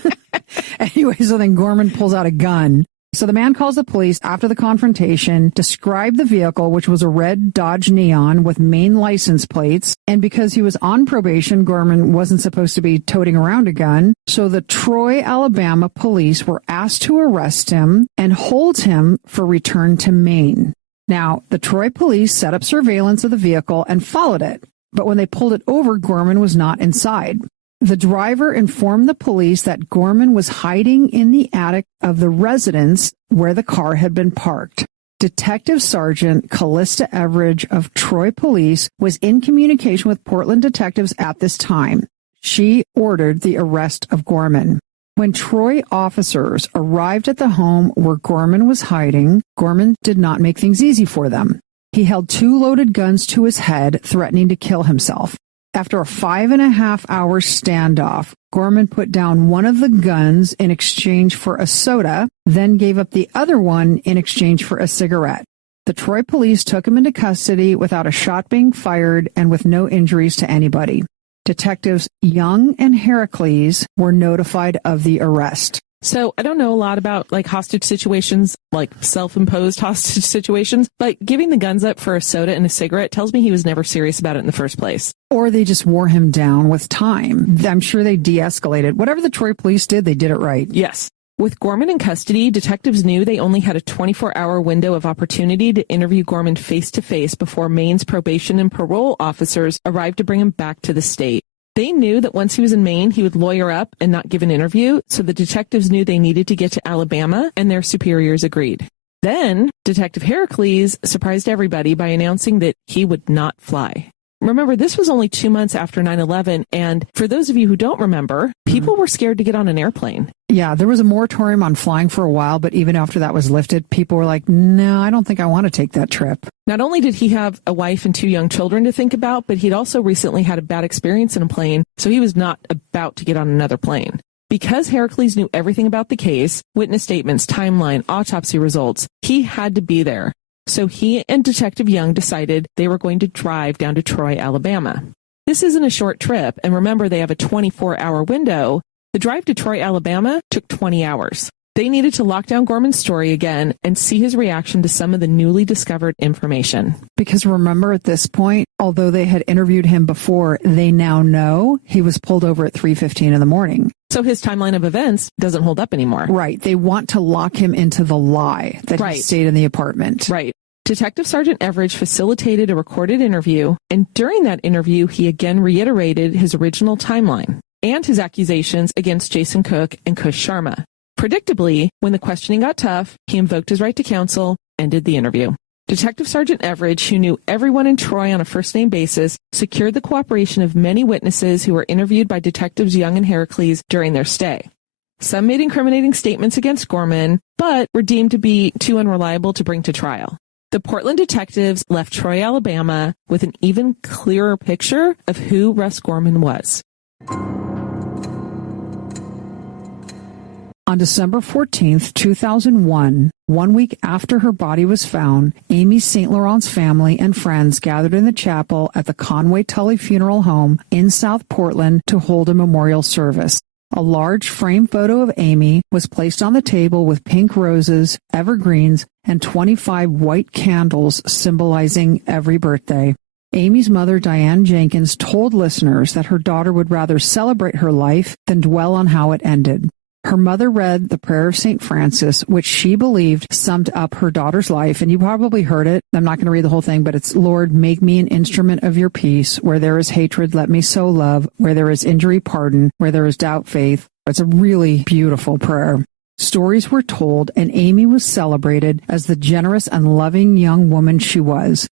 Anyway, so then Gorman pulls out a gun. So the man calls the police after the confrontation, described the vehicle, which was a red Dodge Neon with Maine license plates. And because he was on probation, Gorman wasn't supposed to be toting around a gun. So the Troy, Alabama police were asked to arrest him and hold him for return to Maine. Now, the Troy police set up surveillance of the vehicle and followed it. But when they pulled it over, Gorman was not inside. The driver informed the police that Gorman was hiding in the attic of the residence where the car had been parked. Detective Sergeant Callista Everidge of Troy Police was in communication with Portland detectives at this time. She ordered the arrest of Gorman. When Troy officers arrived at the home where Gorman was hiding, Gorman did not make things easy for them. He held 2 loaded guns to his head, threatening to kill himself. After a 5.5-hour standoff, Gorman put down one of the guns in exchange for a soda, then gave up the other one in exchange for a cigarette. The Troy police took him into custody without a shot being fired and with no injuries to anybody. Detectives Young and Heracles were notified of the arrest. So I don't know a lot about hostage situations, like self-imposed hostage situations, but giving the guns up for a soda and a cigarette tells me he was never serious about it in the first place. Or they just wore him down with time. I'm sure they de-escalated. Whatever the Troy police did, they did it right. Yes. With Gorman in custody, detectives knew they only had a 24-hour window of opportunity to interview Gorman face-to-face before Maine's probation and parole officers arrived to bring him back to the state. They knew that once he was in Maine, he would lawyer up and not give an interview, so the detectives knew they needed to get to Alabama, and their superiors agreed. Then, Detective Heracles surprised everybody by announcing that he would not fly. Remember, this was only 2 months after 9/11, and for those of you who don't remember, people were scared to get on an airplane. Yeah, there was a moratorium on flying for a while, but even after that was lifted, people were like, no, I don't think I want to take that trip. Not only did he have a wife and 2 young children to think about, but he'd also recently had a bad experience in a plane, so he was not about to get on another plane. Because Heracles knew everything about the case, witness statements, timeline, autopsy results, he had to be there. So he and Detective Young decided they were going to drive down to Troy, Alabama. This isn't a short trip, and remember they have a 24-hour window. The drive to Troy, Alabama took 20 hours. They needed to lock down Gorman's story again and see his reaction to some of the newly discovered information. Because remember, at this point, although they had interviewed him before, they now know he was pulled over at 3:15 in the morning. So his timeline of events doesn't hold up anymore. Right. They want to lock him into the lie that he stayed in the apartment. Right. Detective Sergeant Everidge facilitated a recorded interview, and during that interview, he again reiterated his original timeline and his accusations against Jason Cook and Kush Sharma. Predictably, when the questioning got tough, he invoked his right to counsel and ended the interview. Detective Sergeant Everidge, who knew everyone in Troy on a first-name basis, secured the cooperation of many witnesses who were interviewed by Detectives Young and Heracles during their stay. Some made incriminating statements against Gorman, but were deemed to be too unreliable to bring to trial. The Portland detectives left Troy, Alabama, with an even clearer picture of who Russ Gorman was. On December 14th, 2001, 1 week after her body was found, Amy St. Laurent's family and friends gathered in the chapel at the Conway Tully Funeral Home in South Portland to hold a memorial service. A large framed photo of Amy was placed on the table with pink roses, evergreens, and 25 white candles symbolizing every birthday. Amy's mother, Diane Jenkins, told listeners that her daughter would rather celebrate her life than dwell on how it ended. Her mother read the prayer of St. Francis, which she believed summed up her daughter's life, and you probably heard it. I'm not going to read the whole thing, but it's, Lord, make me an instrument of your peace. Where there is hatred, let me sow love. Where there is injury, pardon. Where there is doubt, faith. It's a really beautiful prayer. Stories were told, and Amy was celebrated as the generous and loving young woman she was.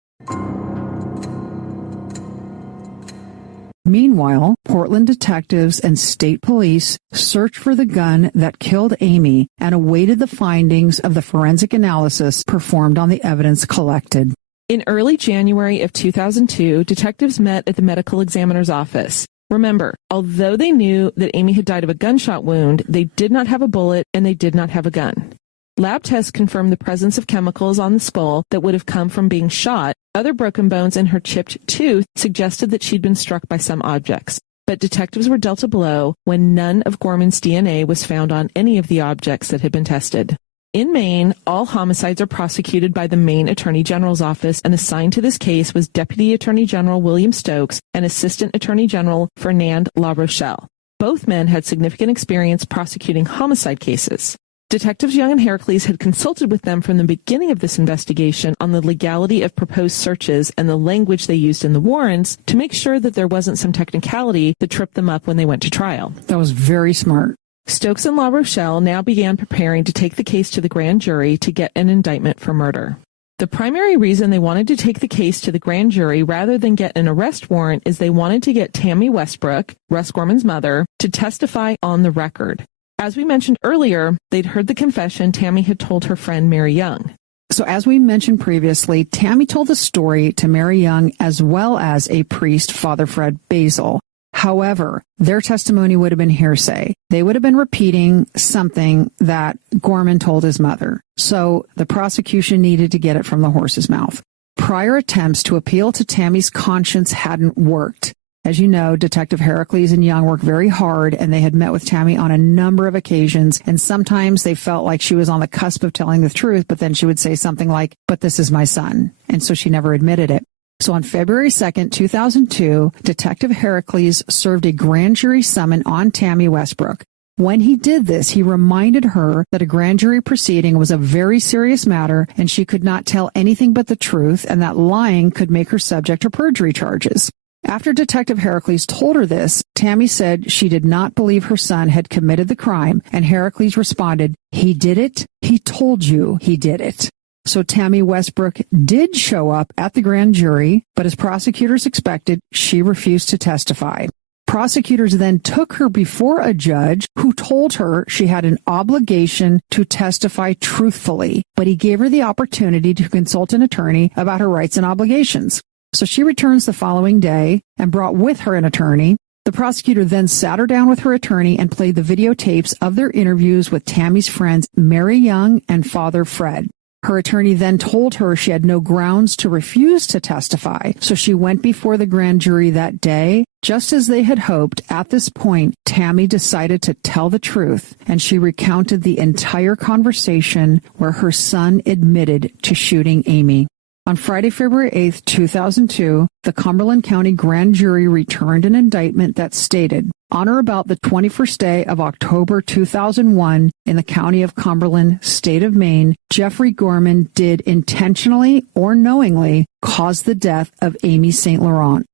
Meanwhile, Portland detectives and state police searched for the gun that killed Amy and awaited the findings of the forensic analysis performed on the evidence collected. In early January of 2002, detectives met at the medical examiner's office. Remember, although they knew that Amy had died of a gunshot wound, they did not have a bullet and they did not have a gun. Lab tests confirmed the presence of chemicals on the skull that would have come from being shot. Other broken bones and her chipped tooth suggested that she'd been struck by some objects. But detectives were dealt a blow when none of Gorman's DNA was found on any of the objects that had been tested. In Maine, all homicides are prosecuted by the Maine Attorney General's office, and assigned to this case was Deputy Attorney General William Stokes and Assistant Attorney General Fernand LaRochelle. Both men had significant experience prosecuting homicide cases. Detectives Young and Heracles had consulted with them from the beginning of this investigation on the legality of proposed searches and the language they used in the warrants to make sure that there wasn't some technicality that tripped them up when they went to trial. That was very smart. Stokes and LaRochelle now began preparing to take the case to the grand jury to get an indictment for murder. The primary reason they wanted to take the case to the grand jury rather than get an arrest warrant is they wanted to get Tammy Westbrook, Russ Gorman's mother, to testify on the record. As we mentioned earlier, they'd heard the confession Tammy had told her friend Mary Young. So as we mentioned previously, Tammy told the story to Mary Young as well as a priest, Father Fred Basil. However, their testimony would have been hearsay. They would have been repeating something that Gorman told his mother. So the prosecution needed to get it from the horse's mouth. Prior attempts to appeal to Tammy's conscience hadn't worked. As you know, Detective Heracles and Young worked very hard, and they had met with Tammy on a number of occasions, and sometimes they felt like she was on the cusp of telling the truth, but then she would say something like, "But this is my son," and so she never admitted it. So on February 2nd, 2002, Detective Heracles served a grand jury summons on Tammy Westbrook. When he did this, he reminded her that a grand jury proceeding was a very serious matter and she could not tell anything but the truth, and that lying could make her subject to perjury charges. After Detective Heracles told her this, Tammy said she did not believe her son had committed the crime, and Heracles responded, "He did it? He told you he did it." So Tammy Westbrook did show up at the grand jury, but as prosecutors expected, she refused to testify. Prosecutors then took her before a judge who told her she had an obligation to testify truthfully, but he gave her the opportunity to consult an attorney about her rights and obligations. So she returns the following day and brought with her an attorney. The prosecutor then sat her down with her attorney and played the videotapes of their interviews with Tammy's friends Mary Young and Father Fred. Her attorney then told her she had no grounds to refuse to testify, so she went before the grand jury that day. Just as they had hoped, at this point, Tammy decided to tell the truth, and she recounted the entire conversation where her son admitted to shooting Amy. On Friday, February 8th, 2002, the Cumberland County Grand Jury returned an indictment that stated, on or about the 21st day of October 2001, in the county of Cumberland, state of Maine, Jeffrey Gorman did intentionally or knowingly cause the death of Amy St. Laurent.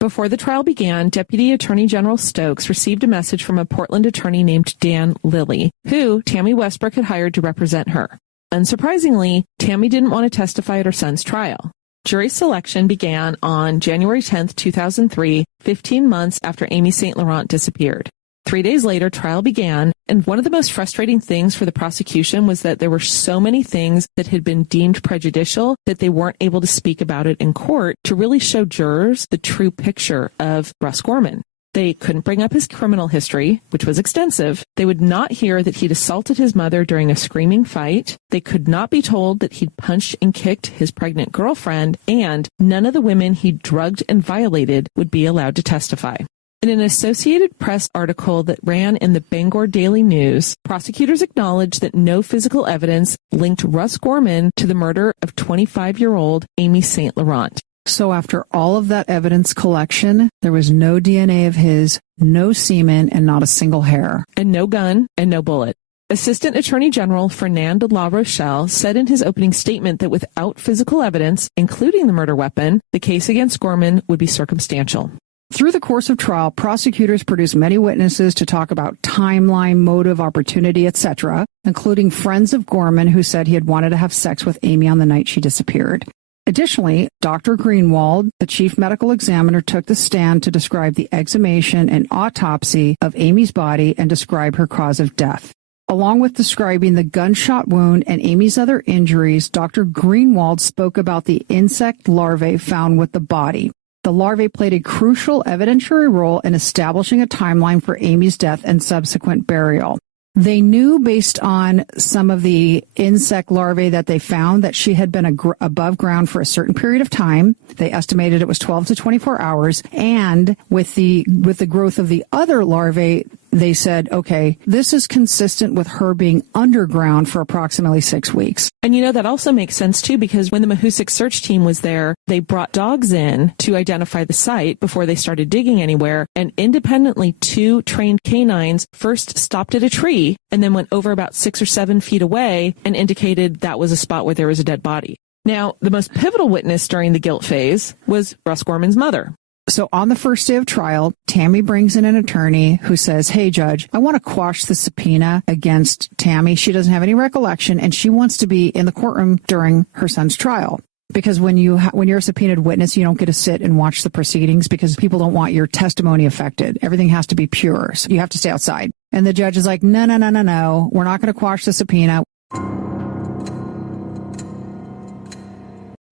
Before the trial began, Deputy Attorney General Stokes received a message from a Portland attorney named Dan Lilly, who Tammy Westbrook had hired to represent her. Unsurprisingly, Tammy didn't want to testify at her son's trial. Jury selection began on January 10, 2003, 15 months after Amy St. Laurent disappeared. 3 days later, trial began, and one of the most frustrating things for the prosecution was that there were so many things that had been deemed prejudicial that they weren't able to speak about it in court to really show jurors the true picture of Russ Gorman. They couldn't bring up his criminal history, which was extensive. They would not hear that he'd assaulted his mother during a screaming fight. They could not be told that he'd punched and kicked his pregnant girlfriend, and none of the women he'd drugged and violated would be allowed to testify. In an Associated Press article that ran in the Bangor Daily News, prosecutors acknowledged that no physical evidence linked Russ Gorman to the murder of 25-year-old Amy St. Laurent. So after all of that evidence collection, there was no DNA of his, no semen, and not a single hair. And no gun and no bullet. Assistant Attorney General Fernand La Rochelle said in his opening statement that without physical evidence, including the murder weapon, the case against Gorman would be circumstantial. Through the course of trial, prosecutors produced many witnesses to talk about timeline, motive, opportunity, etc., including friends of Gorman who said he had wanted to have sex with Amy on the night she disappeared. Additionally, Dr. Greenwald, the chief medical examiner, took the stand to describe the exhumation and autopsy of Amy's body and describe her cause of death. Along with describing the gunshot wound and Amy's other injuries, Dr. Greenwald spoke about the insect larvae found with the body. The larvae played a crucial evidentiary role in establishing a timeline for Amy's death and subsequent burial. They knew based on some of the insect larvae that they found that she had been above ground for a certain period of time. They estimated it was 12 to 24 hours. And with the growth of the other larvae, they said, okay, this is consistent with her being underground for approximately 6 weeks. And that also makes sense too, because when the Mahoosic search team was there, they brought dogs in to identify the site before they started digging anywhere. And independently, 2 trained canines first stopped at a tree and then went over about 6 or 7 feet away and indicated that was a spot where there was a dead body. Now, the most pivotal witness during the guilt phase was Russ Gorman's mother. So on the first day of trial, Tammy brings in an attorney who says, hey, Judge, I want to quash the subpoena against Tammy. She doesn't have any recollection, and she wants to be in the courtroom during her son's trial. Because when you're a subpoenaed witness, you don't get to sit and watch the proceedings because people don't want your testimony affected. Everything has to be pure. So you have to stay outside. And the judge is like, no. We're not going to quash the subpoena.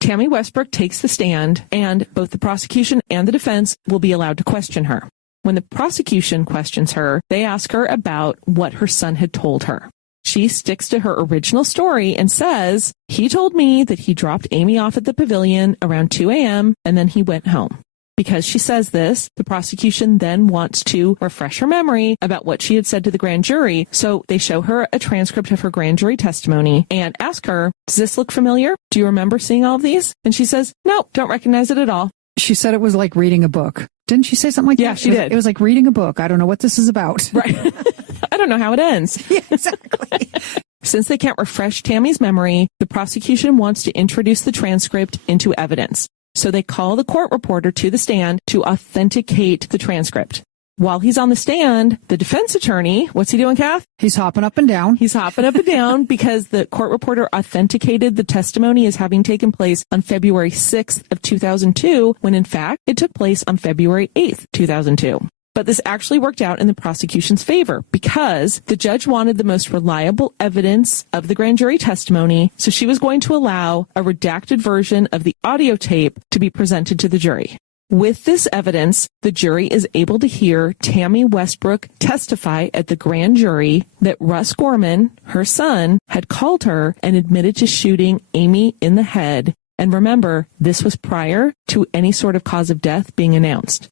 Tammy Westbrook takes the stand, and both the prosecution and the defense will be allowed to question her. When the prosecution questions her, they ask her about what her son had told her. She sticks to her original story and says, he told me that he dropped Amy off at the pavilion around 2 a.m. and then he went home. Because she says this, the prosecution then wants to refresh her memory about what she had said to the grand jury. So they show her a transcript of her grand jury testimony and ask her, does this look familiar? Do you remember seeing all of these? And she says, no, don't recognize it at all. She said it was like reading a book. Didn't she say something like that? Yeah, she did. It was like reading a book. I don't know what this is about. Right. I don't know how it ends. Yeah, exactly. Since they can't refresh Tammy's memory, the prosecution wants to introduce the transcript into evidence. So they call the court reporter to the stand to authenticate the transcript. While he's on the stand, the defense attorney, what's he doing, Kath? He's hopping up and down. He's hopping up and down because the court reporter authenticated the testimony as having taken place on February 6th of 2002, when in fact it took place on February 8th, 2002. But this actually worked out in the prosecution's favor because the judge wanted the most reliable evidence of the grand jury testimony, so she was going to allow a redacted version of the audio tape to be presented to the jury. With this evidence, the jury is able to hear Tammy Westbrook testify at the grand jury that Russ Gorman, her son, had called her and admitted to shooting Amy in the head. And remember, this was prior to any sort of cause of death being announced.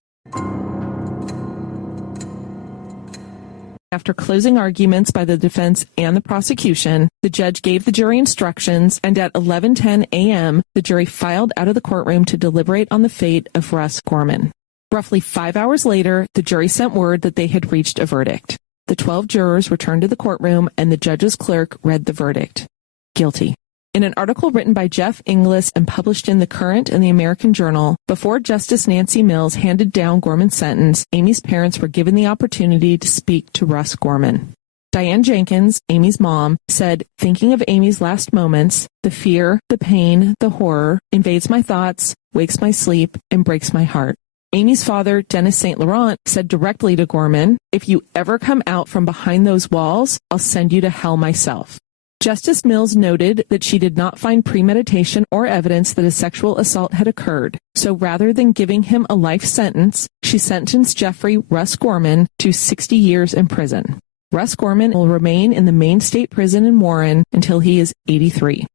After closing arguments by the defense and the prosecution, the judge gave the jury instructions, and at 11:10 a.m., the jury filed out of the courtroom to deliberate on the fate of Russ Gorman. Roughly 5 hours later, the jury sent word that they had reached a verdict. The 12 jurors returned to the courtroom, and the judge's clerk read the verdict. Guilty. In an article written by Jeff Inglis and published in The Current and the American Journal, before Justice Nancy Mills handed down Gorman's sentence, Amy's parents were given the opportunity to speak to Russ Gorman. Diane Jenkins, Amy's mom, said, thinking of Amy's last moments, the fear, the pain, the horror invades my thoughts, wakes my sleep, and breaks my heart. Amy's father, Dennis St. Laurent, said directly to Gorman, if you ever come out from behind those walls, I'll send you to hell myself. Justice Mills noted that she did not find premeditation or evidence that a sexual assault had occurred. So rather than giving him a life sentence, she sentenced Jeffrey Russ Gorman to 60 years in prison. Russ Gorman will remain in the Maine State Prison in Warren until he is 83.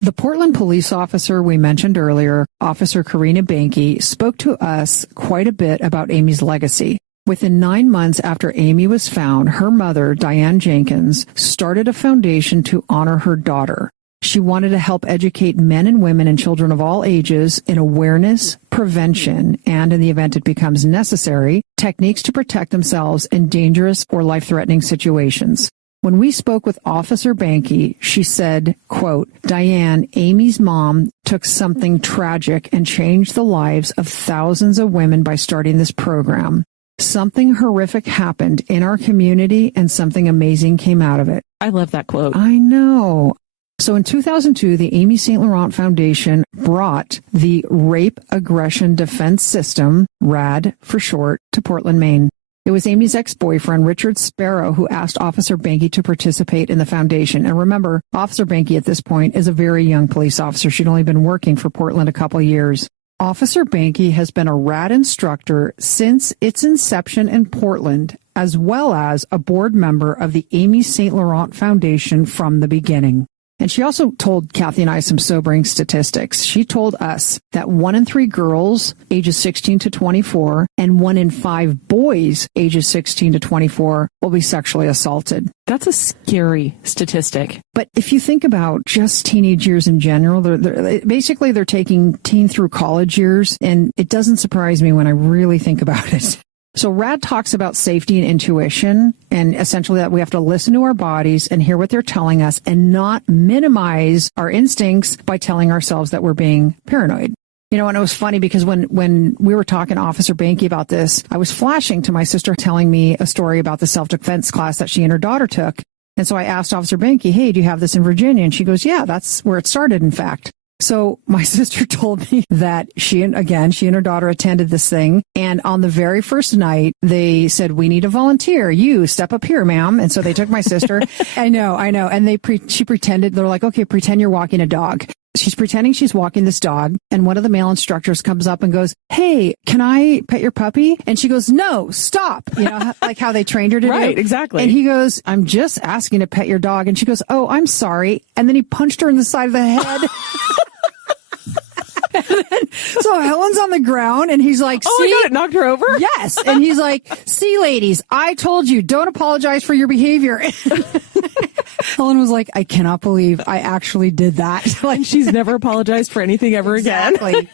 The Portland police officer we mentioned earlier, Officer Karina Banky, spoke to us quite a bit about Amy's legacy. Within 9 months after Amy was found, her mother, Diane Jenkins, started a foundation to honor her daughter. She wanted to help educate men and women and children of all ages in awareness, prevention, and in the event it becomes necessary, techniques to protect themselves in dangerous or life-threatening situations. When we spoke with Officer Banky, she said, quote, Diane, Amy's mom took something tragic and changed the lives of thousands of women by starting this program. Something horrific happened in our community and something amazing came out of it. I love that quote. I know. So in 2002, the Amy St. Laurent Foundation brought the Rape Aggression Defense System, RAD for short, to Portland, Maine. It was Amy's ex-boyfriend, Richard Sparrow, who asked Officer Banky to participate in the foundation. And remember, Officer Banky at this point is a very young police officer. She'd only been working for Portland a couple of years. Officer Banky has been a RAD instructor since its inception in Portland, as well as a board member of the Amy St. Laurent Foundation from the beginning. And she also told Kathy and I some sobering statistics. She told us that 1 in 3 girls ages 16 to 24 and 1 in 5 boys ages 16 to 24 will be sexually assaulted. That's a scary statistic. But if you think about just teenage years in general, they're taking teen through college years, and it doesn't surprise me when I really think about it. So RAD talks about safety and intuition, and essentially that we have to listen to our bodies and hear what they're telling us and not minimize our instincts by telling ourselves that we're being paranoid. You know, and it was funny because when we were talking to Officer Banky about this, I was flashing to my sister telling me a story about the self-defense class that she and her daughter took. And so I asked Officer Banky, hey, do you have this in Virginia? And she goes, yeah, that's where it started, in fact. So my sister told me that she and her daughter attended this thing. And on the very first night, they said, we need a volunteer. You step up here, ma'am. And so they took my sister. I know. And she pretended, they're like, okay, pretend you're walking a dog. She's pretending she's walking this dog. And one of the male instructors comes up and goes, hey, can I pet your puppy? And she goes, no, stop. You know, like how they trained her to do. Right, exactly. And he goes, I'm just asking to pet your dog. And she goes, oh, I'm sorry. And then he punched her in the side of the head. So Helen's on the ground and he's like, oh my God, it knocked her over? Yes. And he's like, see, ladies, I told you, don't apologize for your behavior. Helen was like, I cannot believe I actually did that. Like, she's never apologized for anything ever again. Exactly.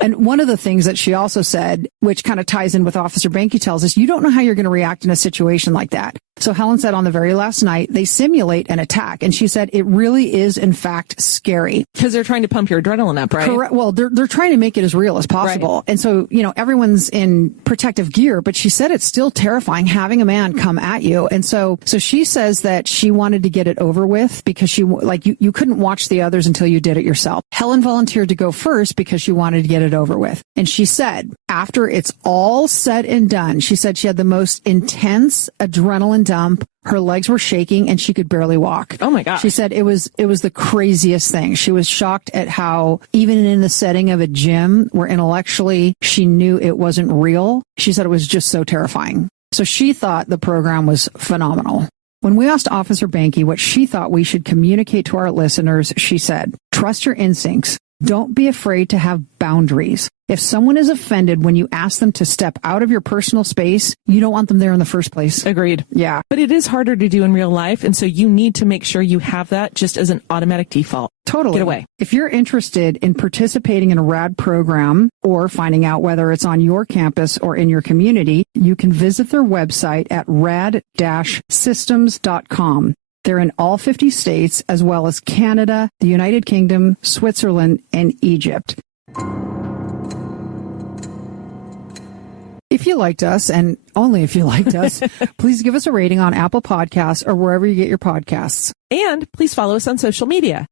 And one of the things that she also said, which kind of ties in with Officer Banky tells us, you don't know how you're going to react in a situation like that. So Helen said on the very last night, they simulate an attack. And she said it really is, in fact, scary. Because they're trying to pump your adrenaline up, right? Correct. Well, they're trying to make it as real as possible. Right. And so, you know, everyone's in protective gear, but she said it's still terrifying having a man come at you. And so she says that she wanted to get it over with because she, like, you couldn't watch the others until you did it yourself. Helen volunteered to go first because she wanted to get it over with. And she said, after it's all said and done, she said she had the most intense adrenaline dump. Her legs were shaking and she could barely walk. Oh my gosh. She said it was the craziest thing. She was shocked at how even in the setting of a gym where intellectually she knew it wasn't real, she said it was just so terrifying. So she thought the program was phenomenal. When we asked Officer Banky what she thought we should communicate to our listeners, she said, trust your instincts. Don't be afraid to have boundaries. If someone is offended when you ask them to step out of your personal space, you don't want them there in the first place. Agreed. Yeah. But it is harder to do in real life, and so you need to make sure you have that just as an automatic default. Totally. Get away. If you're interested in participating in a RAD program or finding out whether it's on your campus or in your community, you can visit their website at rad-systems.com. They're in all 50 states, as well as Canada, the United Kingdom, Switzerland, and Egypt. If you liked us, and only if you liked us, please give us a rating on Apple Podcasts or wherever you get your podcasts. And please follow us on social media.